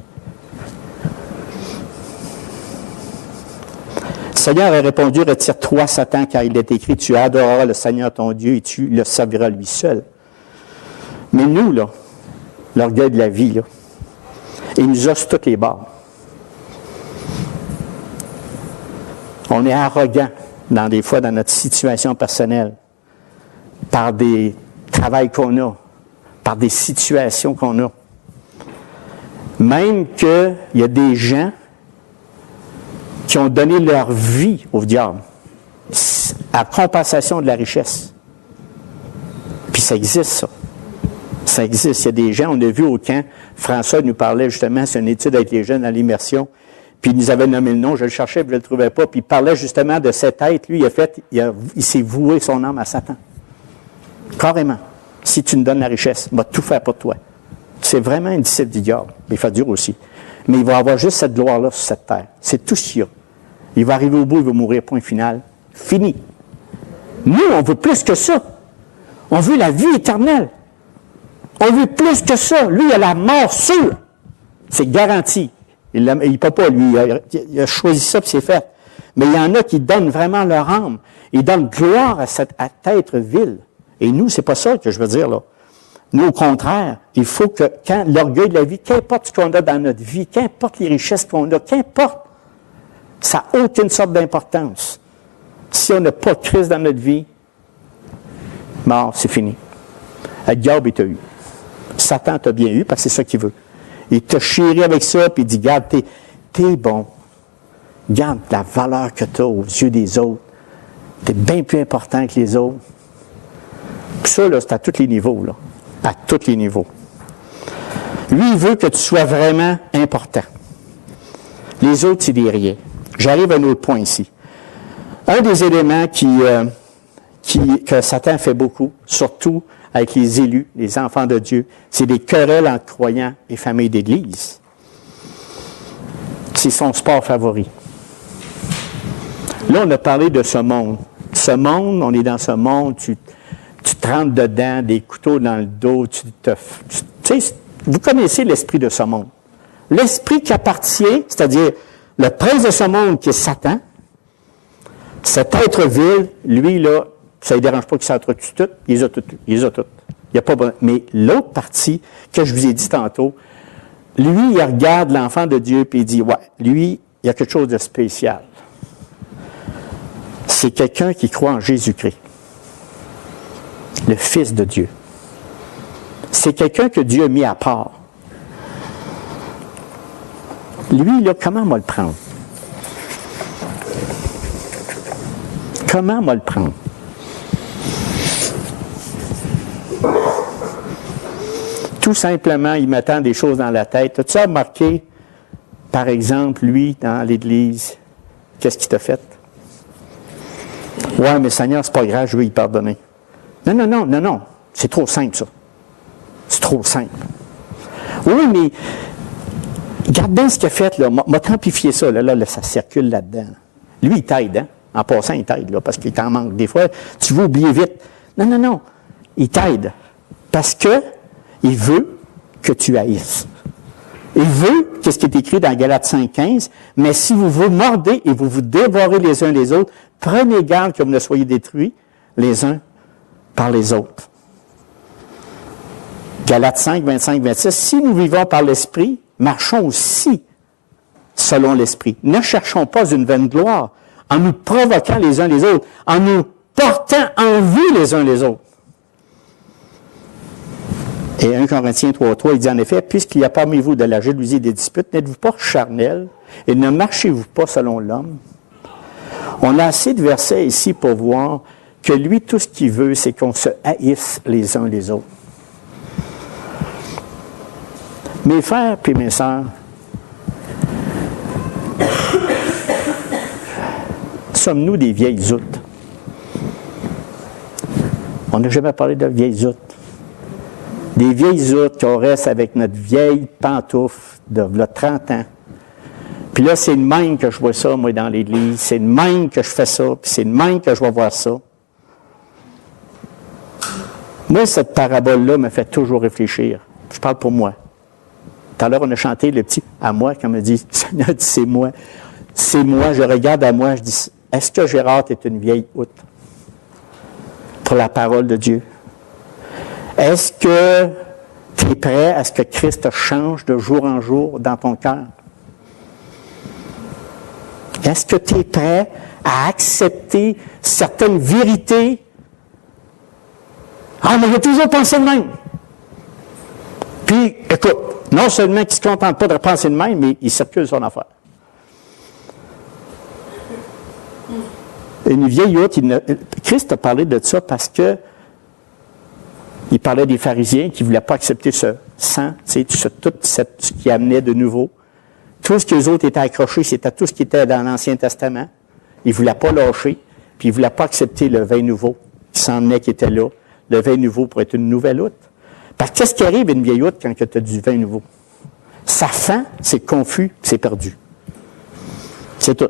Le Seigneur a répondu, retire-toi, Satan, car il est écrit, tu adoreras le Seigneur ton Dieu et tu le serviras lui seul. Mais nous, là, l'orgueil de la vie, là, il nous a sur tous les bords. On est arrogant, des fois, dans notre situation personnelle, par des travails qu'on a, par des situations qu'on a. Même qu'il y a des gens qui ont donné leur vie au diable à compensation de la richesse. Puis ça existe, ça. Ça existe. Il y a des gens, on a vu au camp, François nous parlait justement, c'est une étude avec les jeunes dans l'immersion, puis il nous avait nommé le nom, je le cherchais, puis je ne le trouvais pas, puis il parlait justement de cet être, lui, il s'est voué son âme à Satan. Carrément. Si tu nous donnes la richesse, il va tout faire pour toi. C'est vraiment un disciple du diable. Il fait dur aussi. Mais il va avoir juste cette gloire-là sur cette terre. C'est tout ce qu'il y a. Il va arriver au bout, il va mourir, point final. Fini. Nous, on veut plus que ça. On veut la vie éternelle. On veut plus que ça. Lui, il a la mort sûre. C'est garanti. Il ne peut pas, lui. Il a choisi ça, puis c'est fait. Mais il y en a qui donnent vraiment leur âme. Ils donnent gloire à cet être vil. Et nous, c'est pas ça que je veux dire, là. Nous, au contraire, il faut que, quand l'orgueil de la vie, qu'importe ce qu'on a dans notre vie, qu'importe les richesses qu'on a, qu'importe, ça n'a aucune sorte d'importance. Si on n'a pas Christ dans notre vie, mort, c'est fini. Le diable, il t'a eu. Satan t'a bien eu, parce que c'est ça qu'il veut. Il t'a chéri avec ça, puis il dit, garde, t'es bon. Garde la valeur que tu as aux yeux des autres. T'es bien plus important que les autres. Puis ça, là, c'est à tous les niveaux, là. À tous les niveaux. Lui, il veut que tu sois vraiment important. Les autres, c'est des riens. J'arrive à un autre point ici. Un des éléments que Satan fait beaucoup, surtout avec les élus, les enfants de Dieu, c'est des querelles entre croyants et familles d'Église. C'est son sport favori. Là, on a parlé de ce monde. Ce monde, on est dans ce monde, tu te rentres dedans, des couteaux dans le dos, tu sais, vous connaissez l'esprit de ce monde. L'esprit qui appartient, c'est-à-dire le prince de ce monde qui est Satan, cet être vil, lui, là, ça ne dérange pas qu'il s'entretue tout, il les a toutes. Il les a toutes. Il y a pas bon... Mais l'autre partie, que je vous ai dit tantôt, lui, il regarde l'enfant de Dieu et il dit, ouais, lui, il y a quelque chose de spécial. C'est quelqu'un qui croit en Jésus-Christ, le Fils de Dieu. C'est quelqu'un que Dieu a mis à part. Lui, là, comment on va le prendre? Comment on va le prendre? Tout simplement, il m'attend des choses dans la tête. As-tu remarqué, par exemple, lui, dans l'Église, qu'est-ce qu'il t'a fait? Ouais, mais Seigneur, c'est pas grave, je veux y pardonner. Non. C'est trop simple, ça. C'est trop simple. Oui, mais regarde bien ce qu'il a fait, là. M'a amplifié ça, là, ça circule là-dedans. Lui, il t'aide, hein. En passant, il t'aide, là, parce qu'il t'en manque. Des fois, tu veux oublier vite. Non. Il t'aide. Parce que il veut que tu haïsses. Il veut, qu'est-ce qui est écrit dans Galates 5,15, mais si vous vous mordez et vous vous dévorez les uns les autres, prenez garde que vous ne soyez détruits les uns par les autres. Galates 5, 25, 26, si nous vivons par l'Esprit, marchons aussi selon l'Esprit. Ne cherchons pas une vaine gloire en nous provoquant les uns les autres, en nous portant en vue les uns les autres. Et 1 Corinthiens 3,3, il dit en effet, puisqu'il y a parmi vous de la jalousie et des disputes, n'êtes-vous pas charnels et ne marchez-vous pas selon l'homme? On a assez de versets ici pour voir que lui, tout ce qu'il veut, c'est qu'on se haïsse les uns les autres. Mes frères et mes sœurs, sommes-nous des vieilles outres? On n'a jamais parlé de vieilles outres. Des vieilles outres qu'on reste avec notre vieille pantoufle de 30 ans. Puis là, c'est de même que je vois ça, moi, dans l'Église. C'est de même que je fais ça, puis c'est de même que je vais voir ça. Moi, cette parabole-là me fait toujours réfléchir. Je parle pour moi. Tout à l'heure, on a chanté le petit « à moi », comme on dit, Seigneur dit « c'est moi ». C'est moi, je regarde à moi, je dis « est-ce que Gérard est une vieille outre pour la parole de Dieu? Est-ce que Tu es prêt à ce que Christ change de jour en jour dans ton cœur? Est-ce que tu es prêt à accepter certaines vérités? Ah, mais j'ai toujours pensé de même. Puis, écoute, non seulement qu'il ne se contente pas de penser de même, mais il circule son affaire. Une vieille outre, Christ a parlé de ça parce que il parlait des pharisiens qui ne voulaient pas accepter ce sang, tout ce qui amenait de nouveau. Tout ce que les autres étaient accrochés, c'était tout ce qui était dans l'Ancien Testament. Ils ne voulaient pas lâcher, puis ils ne voulaient pas accepter le vin nouveau qui s'en venait, qui était là. Le vin nouveau pour être une nouvelle outre. Parce que qu'est-ce qui arrive à une vieille outre quand tu as du vin nouveau? Ça fend, c'est confus, c'est perdu. C'est tout.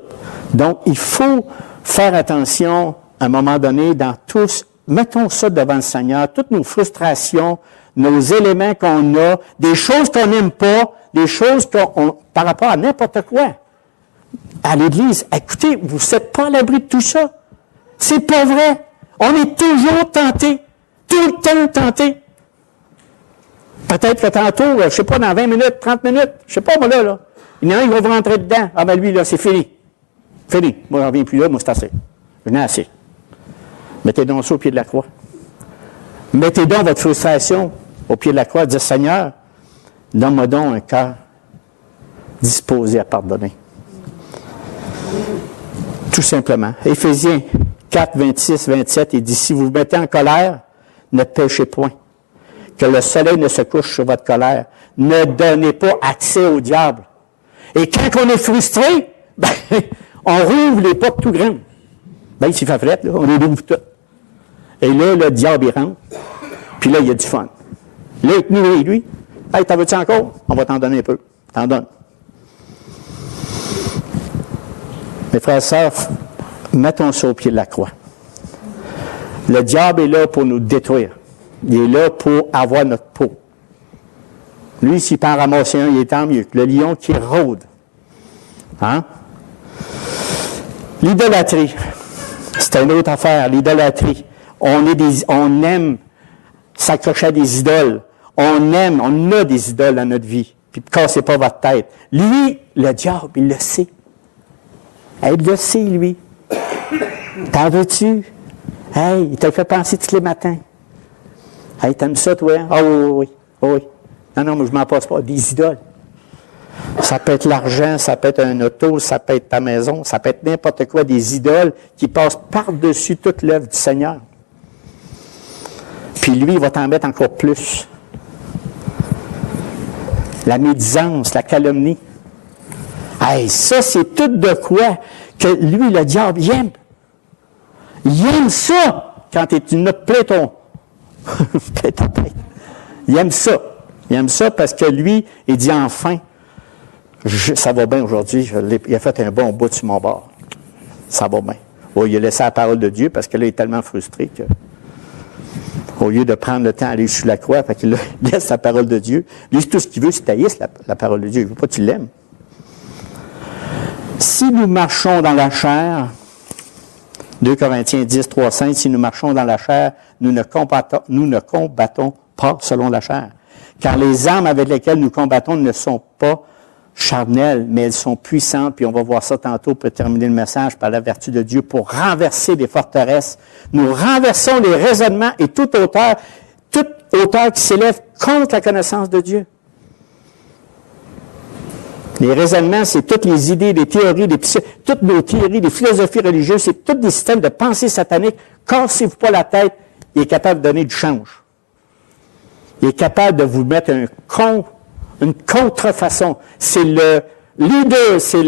Donc, il faut faire attention à un moment donné dans tous. Mettons ça devant le Seigneur, toutes nos frustrations, nos éléments qu'on a, des choses qu'on n'aime pas, des choses par rapport à n'importe quoi. À l'Église, écoutez, vous n'êtes pas à l'abri de tout ça. C'est pas vrai. On est toujours tenté. Tout le temps tenté. Peut-être que tantôt, je ne sais pas, dans 20 minutes, 30 minutes, je ne sais pas, moi là. Il y en a un qui va vous rentrer dedans. Ah ben lui, là, c'est fini. Fini. Moi, je ne reviens plus là, moi, c'est assez. Je n'ai assez. Mettez donc ça au pied de la croix. Mettez donc votre frustration au pied de la croix. Dites, Seigneur, donne-moi donc un cœur disposé à pardonner. Tout simplement. Éphésiens 4, 26, 27, il dit, si vous vous mettez en colère, ne péchez point. Que le soleil ne se couche sur votre colère. Ne donnez pas accès au diable. Et quand on est frustré, ben, on rouvre les portes tout grandes. Ben, il s'y fait fret, là, on les ouvre toutes. Et là, le diable, il rentre. Puis là, il y a du fun. Là, il te nourrit, lui. Hey, t'en veux-tu encore? On va t'en donner un peu. T'en donnes. Mes frères et sœurs, mettons ça au pied de la croix. Le diable est là pour nous détruire. Il est là pour avoir notre peau. Lui, s'il peut en ramasser un, il est tant mieux. Le lion qui rôde. Hein? L'idolâtrie. C'est une autre affaire, l'idolâtrie. On aime s'accrocher à des idoles. On a des idoles dans notre vie. Puis cassez pas votre tête. Lui, le diable, il le sait. Il le sait, lui. T'en veux-tu? Hey, il t'a fait penser tous les matins. Hey, t'aimes ça, toi? Ah oui. Non, mais je m'en passe pas. Des idoles. Ça peut être l'argent, ça peut être un auto, ça peut être ta maison, ça peut être n'importe quoi, des idoles qui passent par-dessus toute l'œuvre du Seigneur. Puis lui, il va t'en mettre encore plus. La médisance, la calomnie. Hey, ça, c'est tout de quoi que lui, le diable, il aime. Il aime ça quand tu ne plais ton tête. Il aime ça. Il aime ça parce que lui, il dit enfin, ça va bien aujourd'hui, il a fait un bon bout sur mon bord. Ça va bien. Bon, il a laissé la parole de Dieu parce que là, il est tellement frustré que, au lieu de prendre le temps d'aller sur la croix, fait qu'il laisse la parole de Dieu. Lui, tout ce qu'il veut, c'est taillisser la parole de Dieu. Il ne veut pas que tu l'aimes. Si nous marchons dans la chair, 2 Corinthiens 10, 3, 5, si nous marchons dans la chair, nous ne combattons pas selon la chair. Car les armes avec lesquelles nous combattons ne sont pas charnelles, mais elles sont puissantes, puis on va voir ça tantôt pour terminer le message, par la vertu de Dieu, pour renverser des forteresses. Nous renversons les raisonnements et toute hauteur qui s'élève contre la connaissance de Dieu. Les raisonnements, c'est toutes les idées, les théories, toutes nos théories, les philosophies religieuses, c'est tous des systèmes de pensée satanique. Cassez-vous pas la tête, il est capable de donner du change. Il est capable de vous mettre une contrefaçon. C'est le leader, c'est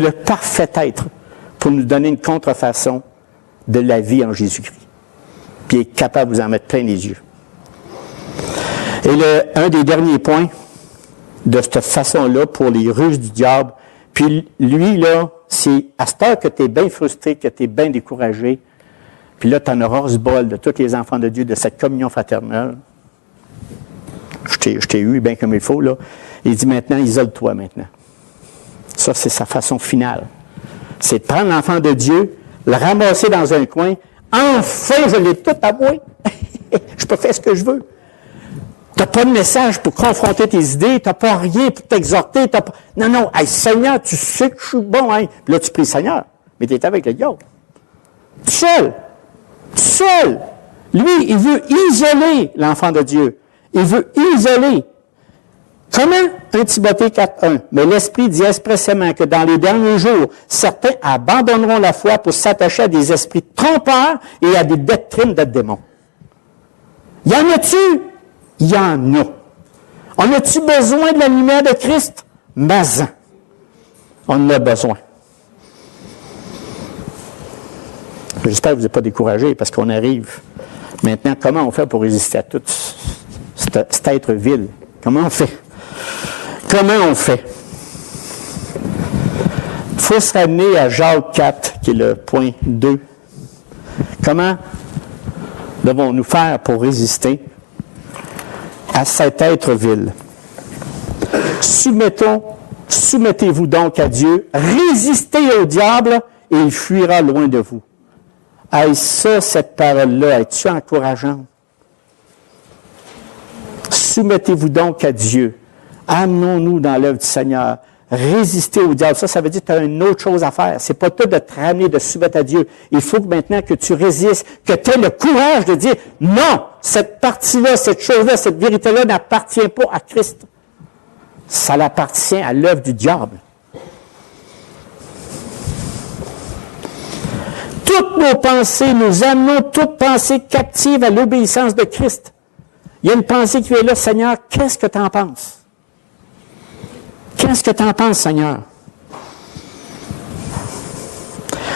le parfait être pour nous donner une contrefaçon de la vie en Jésus-Christ. Puis il est capable de vous en mettre plein les yeux. Et un des derniers points de cette façon-là pour les ruses du diable, puis lui, là, c'est à cette heure que tu es bien frustré, que tu es bien découragé, puis là, tu en auras ce bol de tous les enfants de Dieu, de cette communion fraternelle. Je t'ai eu bien comme il faut, là. Il dit maintenant, isole-toi maintenant. Ça, c'est sa façon finale. C'est de prendre l'enfant de Dieu, le ramasser dans un coin. Enfin, je l'ai tout à moi. je peux faire ce que je veux. Tu n'as pas de message pour confronter tes idées, tu n'as pas rien pour t'exhorter. Non, non, hey, Seigneur, tu sais que je suis bon. Hein? Puis là, tu pries Seigneur, mais tu es avec le diable. Tout seul. Tout seul. Lui, il veut isoler l'enfant de Dieu. Il veut isoler. Comment? 1 Timothée 4.1. Mais l'Esprit dit expressément que dans les derniers jours, certains abandonneront la foi pour s'attacher à des esprits trompeurs et à des doctrines de démons. Y en a-tu? Il y en a. On a-tu besoin de la lumière de Christ? Mais on en a besoin. J'espère que vous n'êtes pas découragés parce qu'on arrive. Maintenant, comment on fait pour résister à tout cet être vil? Comment on fait? Comment on fait? Il faut se ramener à Jacques 4, qui est le point 2. Comment devons-nous faire pour résister à cet être vil? Soumettez-vous donc à Dieu, résistez au diable et il fuira loin de vous. Hey, ça, cette parole-là, es-tu encourageante? Soumettez-vous donc à Dieu. Amenons-nous dans l'œuvre du Seigneur. Résistez au diable. Ça veut dire que tu as une autre chose à faire. C'est pas tout de te ramener, de se soumettre à Dieu. Il faut que maintenant que tu résistes, que tu aies le courage de dire, non, cette partie-là, cette chose-là, cette vérité-là n'appartient pas à Christ. Ça appartient à l'œuvre du diable. Toutes nos pensées, nous amenons toute pensée captive à l'obéissance de Christ. Il y a une pensée qui est là, Seigneur, qu'est-ce que tu en penses? Qu'est-ce que tu en penses, Seigneur?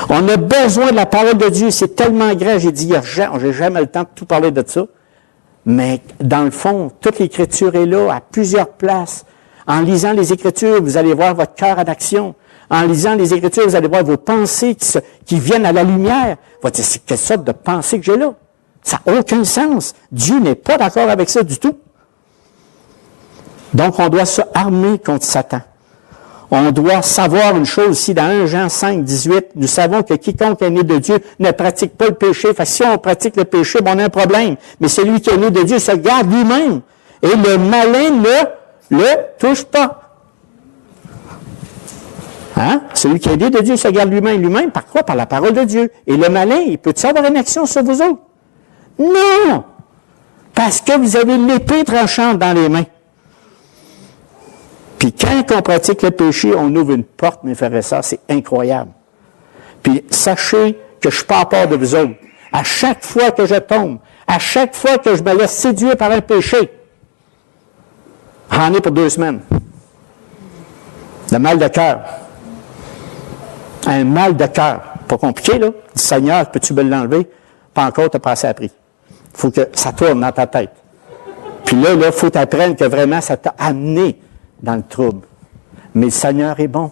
On a besoin de la parole de Dieu, c'est tellement grand, j'ai dit, j'ai jamais le temps de tout parler de ça, mais dans le fond, toute l'Écriture est là, à plusieurs places. En lisant les Écritures, vous allez voir votre cœur en action. En lisant les Écritures, vous allez voir vos pensées qui viennent à la lumière. Vous allez dire, c'est quelle sorte de pensée que j'ai là? Ça n'a aucun sens. Dieu n'est pas d'accord avec ça du tout. Donc, on doit se armer contre Satan. On doit savoir une chose ici, dans 1 Jean 5, 18, nous savons que quiconque est né de Dieu ne pratique pas le péché. Fait que si on pratique le péché, on a un problème. Mais celui qui est né de Dieu se garde lui-même. Et le malin ne le touche pas. Hein? Celui qui est né de Dieu se garde lui-même. Par quoi? Par la parole de Dieu. Et le malin, il peut-il avoir une action sur vous autres? Non! Parce que vous avez l'épée tranchante dans les mains. Puis quand on pratique le péché, on ouvre une porte, mes frères et sœurs, c'est incroyable. Puis sachez que je ne suis pas à part de vous autres. À chaque fois que je tombe, à chaque fois que je me laisse séduire par un péché, j'en ai pour 2 semaines. Le mal de cœur. Un mal de cœur. Pas compliqué, là. Dis, Seigneur, peux-tu me l'enlever? Pas encore, tu n'as pas assez appris. Il faut que ça tourne dans ta tête. Puis là, il faut t'apprendre que vraiment, ça t'a amené dans le trouble. Mais le Seigneur est bon.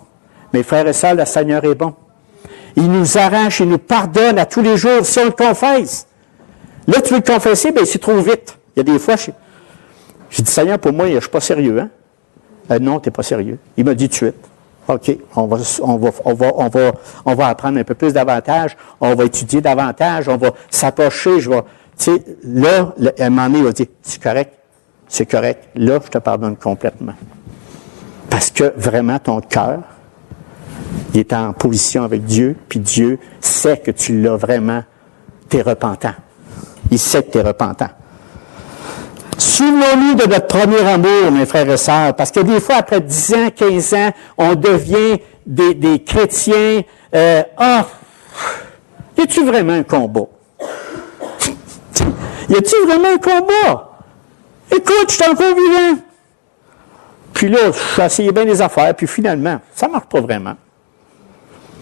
Mes frères et sœurs, le Seigneur est bon. Il nous arrache, il nous pardonne à tous les jours si on le confesse. Là, tu veux le confesser, bien, c'est trop vite. Il y a des fois, j'ai dit, Seigneur, pour moi, je ne suis pas sérieux, hein? Non, tu n'es pas sérieux. Il m'a dit tout de suite. OK, on va apprendre un peu plus davantage, on va étudier davantage, on va s'approcher, tu sais, là, à un moment donné, il va dire, c'est correct, là, je te pardonne complètement. Parce que vraiment, ton cœur, il est en position avec Dieu, puis Dieu sait que tu l'as vraiment, t'es repentant. Il sait que t'es repentant. Souvenons-nous de notre premier amour, mes frères et sœurs, parce que des fois, après 10 ans, 15 ans, on devient des chrétiens. Y a-t-il vraiment un combat? Y a-t-il vraiment un combat? Écoute, je suis encore vivant. Puis là, j'ai essayé bien les affaires, puis finalement, ça ne marche pas vraiment.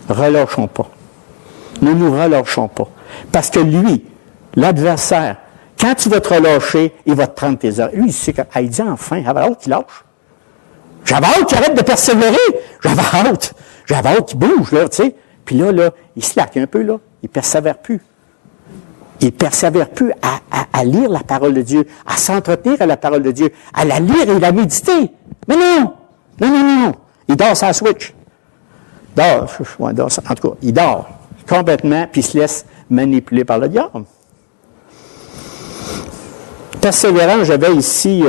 Relâchons pas. Ne nous relâchons pas. Parce que lui, l'adversaire, quand tu vas te relâcher, il va te prendre tes heures. Lui, il sait que, il dit enfin, j'avais hâte qu'il lâche. J'avais hâte qu'il arrête de persévérer. J'avais hâte qu'il bouge, là, tu sais. Puis là, il se laque un peu, là. Il ne persévère plus. Il ne persévère plus à lire la parole de Dieu, à s'entretenir à la parole de Dieu, à la lire et la méditer. Mais non! Non. Il dort sans switch. En tout cas, il dort complètement, puis il se laisse manipuler par le diable. Persévérance, j'avais ici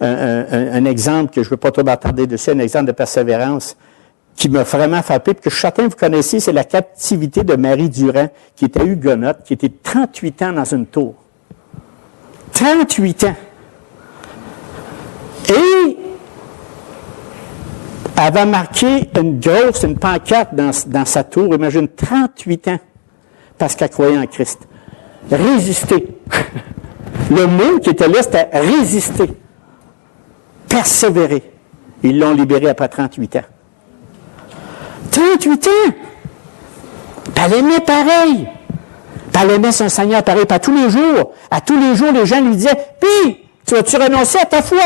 un exemple que je ne veux pas trop m'attarder dessus, un exemple de persévérance qui m'a vraiment frappé, puis que certains vous connaissez, c'est la captivité de Marie Durand, qui était huguenote, qui était 38 ans dans une tour. 38 ans. Et elle va marquer une pancarte dans sa tour, imagine, 38 ans, parce qu'elle croyait en Christ. Résister. Le mot qui était là, c'était résister. Persévérer. Ils l'ont libérée après 38 ans. 38 ans! Puis elle aimait pareil. Puis elle aimait son Seigneur pareil. Puis à tous les jours, les gens lui disaient, « Puis, tu vas-tu renoncer à ta foi?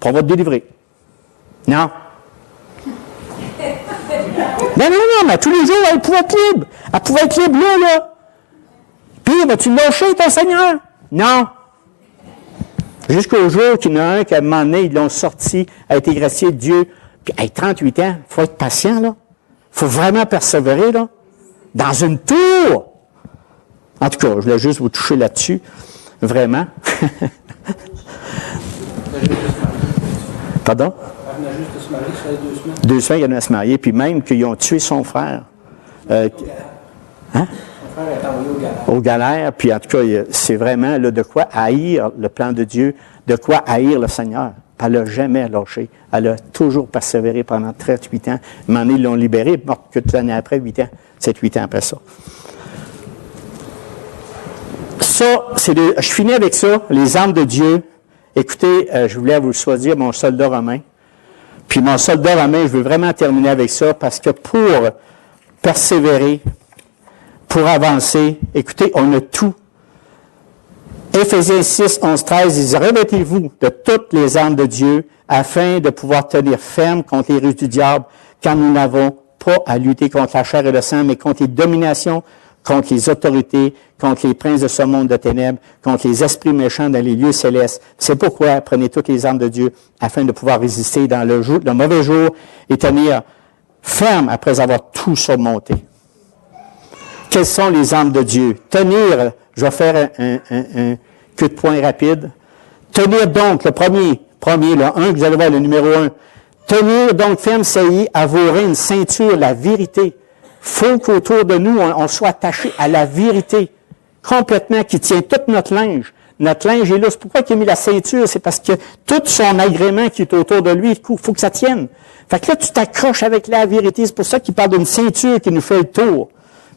Puis on va te délivrer. » Non. Non, mais à tous les jours, elle pouvait être libre. Elle pouvait être libre là. Puis, vas-tu lâcher ton Seigneur? Non. Jusqu'au jour qu'il y en a un qu'à un moment donné, ils l'ont sorti, a été gracié de Dieu. Puis, 38 ans, il faut être patient, là. Il faut vraiment persévérer, là. Dans une tour. En tout cas, je voulais juste vous toucher là-dessus. Vraiment. Pardon? Elle venait juste de se marier, ça fait 2 semaines. 2 semaines qu'elle venait de se marier, puis même qu'ils ont tué son frère. Hein? Son frère est envoyé au galère. Aux galères, puis en tout cas, c'est vraiment là, de quoi haïr le plan de Dieu, de quoi haïr le Seigneur. Puis elle n'a jamais lâché. Elle a toujours persévéré pendant 38 ans. À un moment donné, ils l'ont libérée, morte quelques années après, 8 ans. 7-8 ans après ça. Ça, je finis avec ça, les armes de Dieu. Écoutez, je voulais vous choisir mon soldat romain. Puis mon soldat romain, je veux vraiment terminer avec ça parce que pour persévérer, pour avancer, écoutez, on a tout. Éphésiens 6, 11, 13, il dit, revêtez-vous de toutes les armes de Dieu afin de pouvoir tenir ferme contre les ruses du diable, car nous n'avons pas à lutter contre la chair et le sang, mais contre les dominations, contre les autorités, contre les princes de ce monde de ténèbres, contre les esprits méchants dans les lieux célestes. C'est pourquoi prenez toutes les armes de Dieu afin de pouvoir résister dans le mauvais jour et tenir ferme après avoir tout surmonté. Quelles sont les armes de Dieu? Tenir, je vais faire un queue de poing rapide. Tenir donc, le premier, le 1, vous allez voir, le numéro 1. Tenir donc ferme, saillie, à vos reins une ceinture, la vérité. Faut qu'autour de nous, on soit attaché à la vérité, complètement, qui tient tout notre linge. Notre linge est là. C'est pourquoi il a mis la ceinture? C'est parce que tout son agrément qui est autour de lui, il faut que ça tienne. Fait que là, tu t'accroches avec la vérité. C'est pour ça qu'il parle d'une ceinture qui nous fait le tour.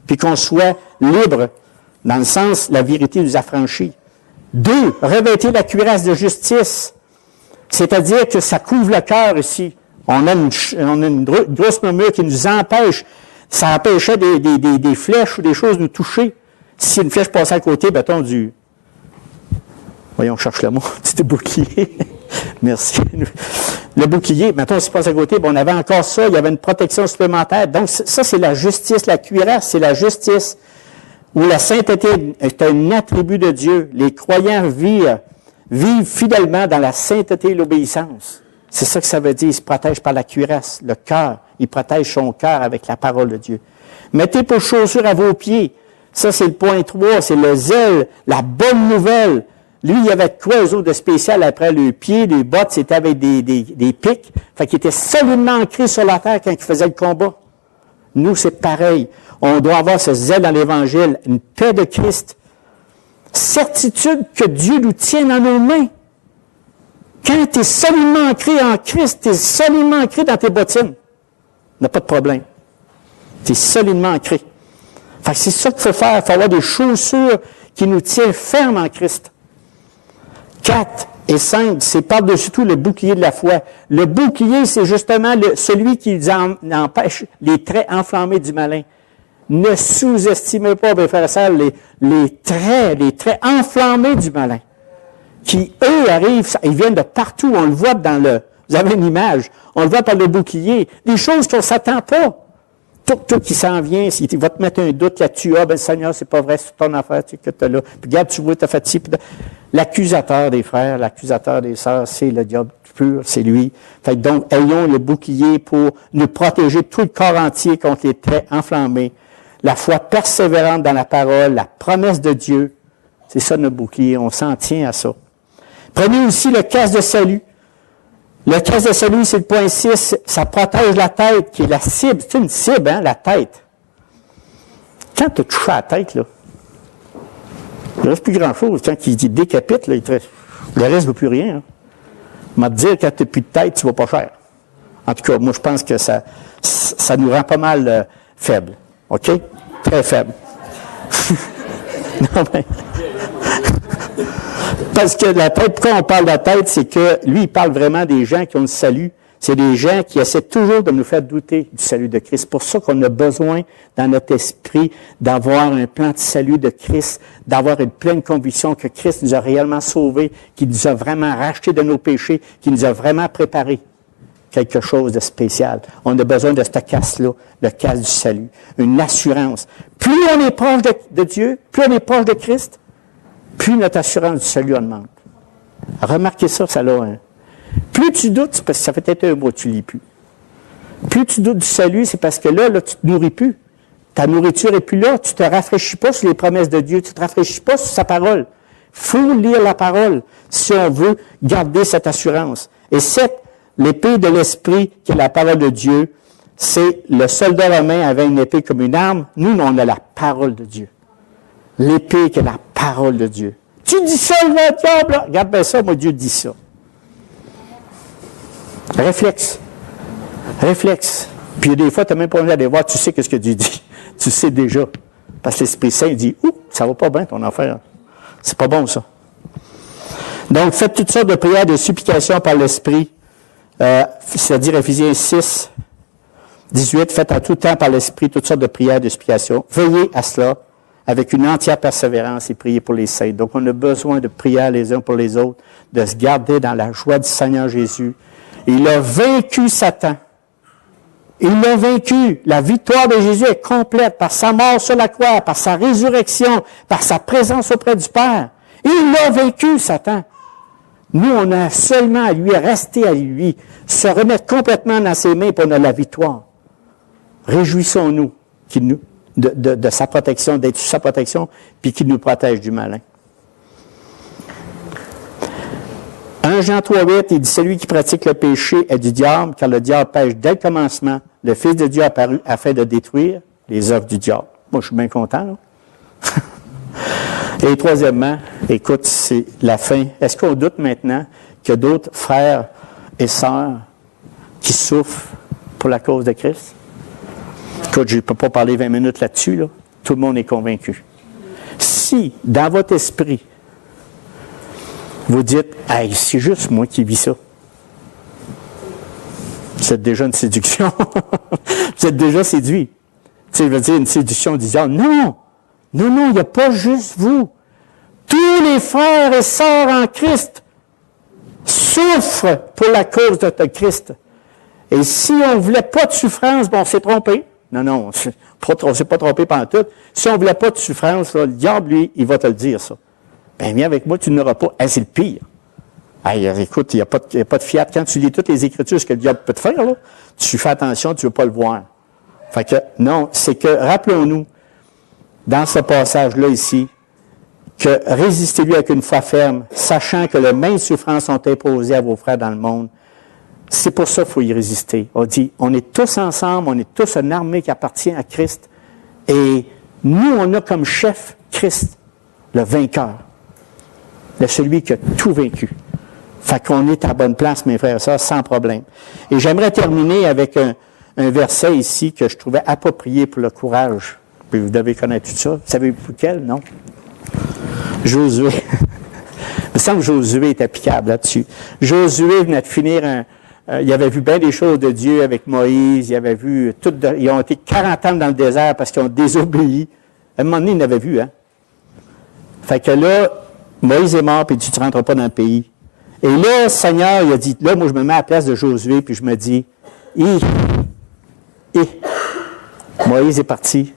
Puis qu'on soit libre, dans le sens, la vérité nous affranchit. 2, revêtir la cuirasse de justice. C'est-à-dire que ça couvre le cœur ici. On a une grosse murmure qui nous empêche. Ça empêchait des flèches ou des choses de nous toucher. Si une flèche passait à côté, mettons voyons, on cherche le mot, c'était bouclier. Merci. Le bouclier, mettons, s'il passe à côté, on avait encore ça, il y avait une protection supplémentaire. Donc, ça, c'est la justice. La cuirasse, c'est la justice. Où la sainteté est un attribut de Dieu. Les croyants vivent fidèlement dans la sainteté et l'obéissance. C'est ça que ça veut dire. Ils se protègent par la cuirasse, le cœur. Il protège son cœur avec la parole de Dieu. Mettez pour chaussures à vos pieds. Ça, c'est le point 3. C'est le zèle, la bonne nouvelle. Lui, il y avait quoi, eux autres, de spécial après le pied, les bottes, c'était avec des pics. Fait qu'il était solidement ancré sur la terre quand il faisait le combat. Nous, c'est pareil. On doit avoir ce zèle dans l'Évangile, une paix de Christ. Certitude que Dieu nous tient dans nos mains. Quand tu es solidement ancré en Christ, tu es solidement ancré dans tes bottines. Il n'y a pas de problème. Tu es solidement ancré. Fait que c'est ça qu'il faut faire. Il faut avoir des chaussures qui nous tiennent fermes en Christ. 4 et 5, c'est par-dessus tout le bouclier de la foi. Le bouclier, c'est justement celui qui empêche les traits enflammés du malin. Ne sous-estimez pas, mes frères et sœurs, les traits enflammés du malin. Qui, eux, arrivent, ils viennent de partout. On le voit vous avez une image, on le voit par le bouclier. Des choses qu'on ne s'attend pas. Tout qui s'en vient, il va te mettre un doute là-dessus. Ah, ben, Seigneur, c'est pas vrai, c'est ton affaire, tu sais, que tu as là. Puis, regarde, tu vois, tu as fait ci. L'accusateur des frères, l'accusateur des sœurs, c'est le diable pur, c'est lui. Fait que donc, ayons le bouclier pour nous protéger tout le corps entier contre les traits enflammés. La foi persévérante dans la parole, la promesse de Dieu. C'est ça notre bouclier, on s'en tient à ça. Prenez aussi le casque de salut. Le casque de salut, c'est le point 6, ça protège la tête, qui est la cible. C'est une cible, hein, la tête. Quand tu touches à la tête, là, il ne reste plus grand-chose. Quand il décapite, là, le reste ne vaut plus rien. Hein. On va te dire, quand tu n'as plus de tête, tu ne vas pas cher. En tout cas, moi, je pense que ça nous rend pas mal faibles. OK? Très faibles. Non, mais... Parce que la tête, pourquoi on parle de la tête, c'est que lui, il parle vraiment des gens qui ont le salut. C'est des gens qui essaient toujours de nous faire douter du salut de Christ. C'est pour ça qu'on a besoin, dans notre esprit, d'avoir un plan de salut de Christ, d'avoir une pleine conviction que Christ nous a réellement sauvés, qu'il nous a vraiment rachetés de nos péchés, qu'il nous a vraiment préparé quelque chose de spécial. On a besoin de ce casse-là, le casse du salut, une assurance. Plus on est proche de Dieu, plus on est proche de Christ, plus notre assurance du salut augmente. Remarquez ça, ça l'a un. Plus tu doutes, c'est parce que ça fait peut-être un mois que tu ne lis plus. Plus tu doutes du salut, c'est parce que là, tu ne te nourris plus. Ta nourriture n'est plus là, tu ne te rafraîchis pas sur les promesses de Dieu, tu ne te rafraîchis pas sur sa parole. Il faut lire la parole si on veut garder cette assurance. Et l'épée de l'Esprit, qui est la parole de Dieu, c'est le soldat romain avait une épée comme une arme. Nous, on a la parole de Dieu. L'épée qui est la parole de Dieu. Tu dis ça, le diable, regarde bien ça, moi, Dieu dit ça. Réflexe. Réflexe. Puis des fois, tu n'as même pas envie d'aller voir, tu sais ce que Dieu dit. Tu sais déjà. Parce que l'Esprit Saint dit, ouh, ça va pas bien ton affaire. C'est pas bon, ça. Donc, faites toutes sortes de prières, de supplications par l'Esprit. C'est-à-dire Éphésiens 6, 18, faites en tout temps par l'Esprit toutes sortes de prières, de supplications. Veillez à cela avec une entière persévérance et priez pour les saints. Donc, on a besoin de prier les uns pour les autres, de se garder dans la joie du Seigneur Jésus. Il a vaincu Satan. Il l'a vaincu. La victoire de Jésus est complète par sa mort sur la croix, par sa résurrection, par sa présence auprès du Père. Il l'a vaincu, Satan. Nous, on a seulement à lui rester à lui, se remettre complètement dans ses mains pour on a la victoire. Réjouissons-nous de sa protection, d'être sous sa protection, puis qu'il nous protège du malin. 1 Jean 3,8, il dit « Celui qui pratique le péché est du diable, car le diable pêche dès le commencement. Le Fils de Dieu est apparu afin de détruire les œuvres du diable. » Moi, je suis bien content, là. Et troisièmement, écoute, c'est la fin. Est-ce qu'on doute maintenant qu'il y a d'autres frères et sœurs qui souffrent pour la cause de Christ? Écoute, je ne peux pas parler 20 minutes là-dessus, là. Tout le monde est convaincu. Si, dans votre esprit, vous dites, « Hey, c'est juste moi qui vis ça. » Vous êtes déjà une séduction. Vous êtes déjà séduit. Tu sais, je veux dire, une séduction du diable. Non! Non, non, il n'y a pas juste vous. Tous les frères et sœurs en Christ souffrent pour la cause de Christ. Et si on ne voulait pas de souffrance, bon, on s'est trompé. Non, non, on ne s'est pas trompé pendant tout. Si on ne voulait pas de souffrance, là, le diable, lui, il va te le dire, ça. Ben, viens avec moi, tu n'auras pas. Hey, c'est le pire. Hey, écoute, il n'y a pas de fiat. Quand tu lis toutes les Écritures, ce que le diable peut te faire, là, tu fais attention, tu ne veux pas le voir. Fait que, non, c'est que, rappelons-nous, dans ce passage-là ici, que résistez-lui avec une foi ferme, sachant que les mêmes souffrances sont imposées à vos frères dans le monde. C'est pour ça qu'il faut y résister. On dit, on est tous ensemble, on est tous une armée qui appartient à Christ, et nous, on a comme chef Christ, le vainqueur, celui qui a tout vaincu. Fait qu'on est à bonne place, mes frères et sœurs, sans problème. Et j'aimerais terminer avec un verset ici que je trouvais approprié pour le courage. Puis vous devez connaître tout ça. Vous savez lequel, non? Josué. Il me semble que Josué est applicable là-dessus. Josué venait de finir il avait vu bien des choses de Dieu avec Moïse. Il avait vu ils ont été 40 ans dans le désert parce qu'ils ont désobéi. À un moment donné, il en avait vu, hein? Fait que là, Moïse est mort, puis tu ne rentres pas dans le pays. Et là, le Seigneur, il a dit, là, moi, je me mets à la place de Josué, puis je me dis, Moïse est parti.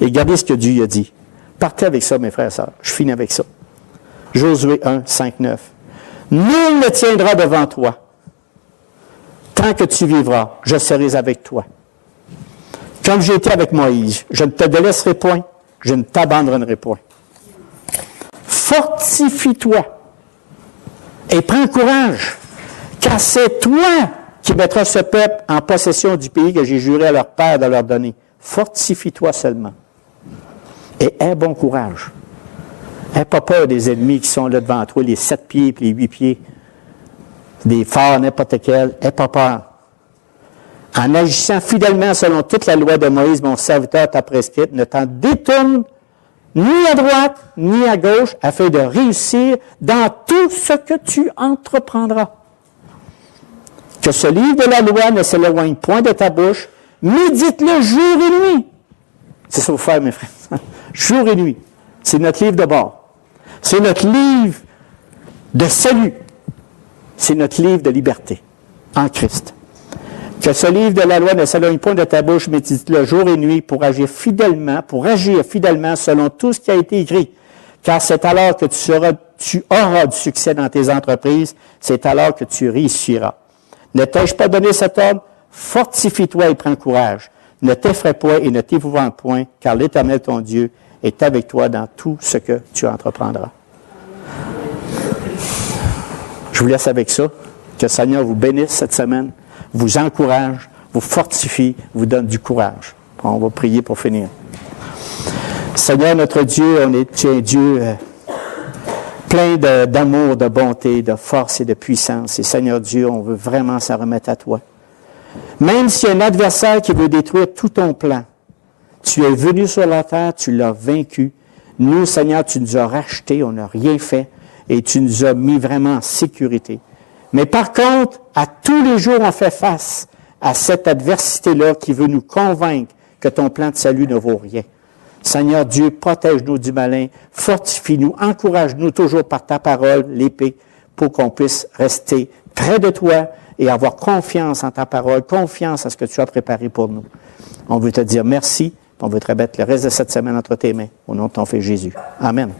Et regardez ce que Dieu a dit. Partez avec ça, mes frères et sœurs. Je finis avec ça. Josué 1, 5, 9. Nul ne tiendra devant toi. Tant que tu vivras, je serai avec toi. Comme j'ai été avec Moïse, je ne te délaisserai point, je ne t'abandonnerai point. fortifie-toi et prends courage, car c'est toi qui mettras ce peuple en possession du pays que j'ai juré à leur père de leur donner. Fortifie-toi seulement. Et aie bon courage. N'aie pas peur des ennemis qui sont là devant toi, les 7 pieds et les 8 pieds, des forts, n'importe quel. N'aie pas peur. En agissant fidèlement selon toute la loi de Moïse, mon serviteur t'a prescrite, ne t'en détourne ni à droite, ni à gauche, afin de réussir dans tout ce que tu entreprendras. Que ce livre de la loi ne s'éloigne point de ta bouche, médite-le jour et nuit. C'est ça qu'il faut faire, mes frères. Jour et nuit. C'est notre livre de bord. C'est notre livre de salut. C'est notre livre de liberté en Christ. Que ce livre de la loi ne s'éloigne point de ta bouche, médite-le jour et nuit pour agir fidèlement selon tout ce qui a été écrit. Car c'est alors que tu auras du succès dans tes entreprises, c'est alors que tu réussiras. Ne t'ai-je pas donné cet ordre? Fortifie-toi et prends courage. Ne t'effraie point et ne t'épouvante point, car l'Éternel, ton Dieu, est avec toi dans tout ce que tu entreprendras. Je vous laisse avec ça. Que le Seigneur vous bénisse cette semaine, vous encourage, vous fortifie, vous donne du courage. On va prier pour finir. Seigneur, notre Dieu, tu es un Dieu plein d'amour, de bonté, de force et de puissance. Et Seigneur Dieu, on veut vraiment s'en remettre à toi. Même s'il y a un adversaire qui veut détruire tout ton plan, tu es venu sur la terre, tu l'as vaincu. Nous, Seigneur, tu nous as rachetés, on n'a rien fait, et tu nous as mis vraiment en sécurité. Mais par contre, à tous les jours, on fait face à cette adversité-là qui veut nous convaincre que ton plan de salut ne vaut rien. Seigneur Dieu, protège-nous du malin, fortifie-nous, encourage-nous toujours par ta parole, l'épée, pour qu'on puisse rester près de toi et avoir confiance en ta parole, confiance en ce que tu as préparé pour nous. On veut te dire merci, on veut te remettre le reste de cette semaine entre tes mains, au nom de ton Fils Jésus. Amen.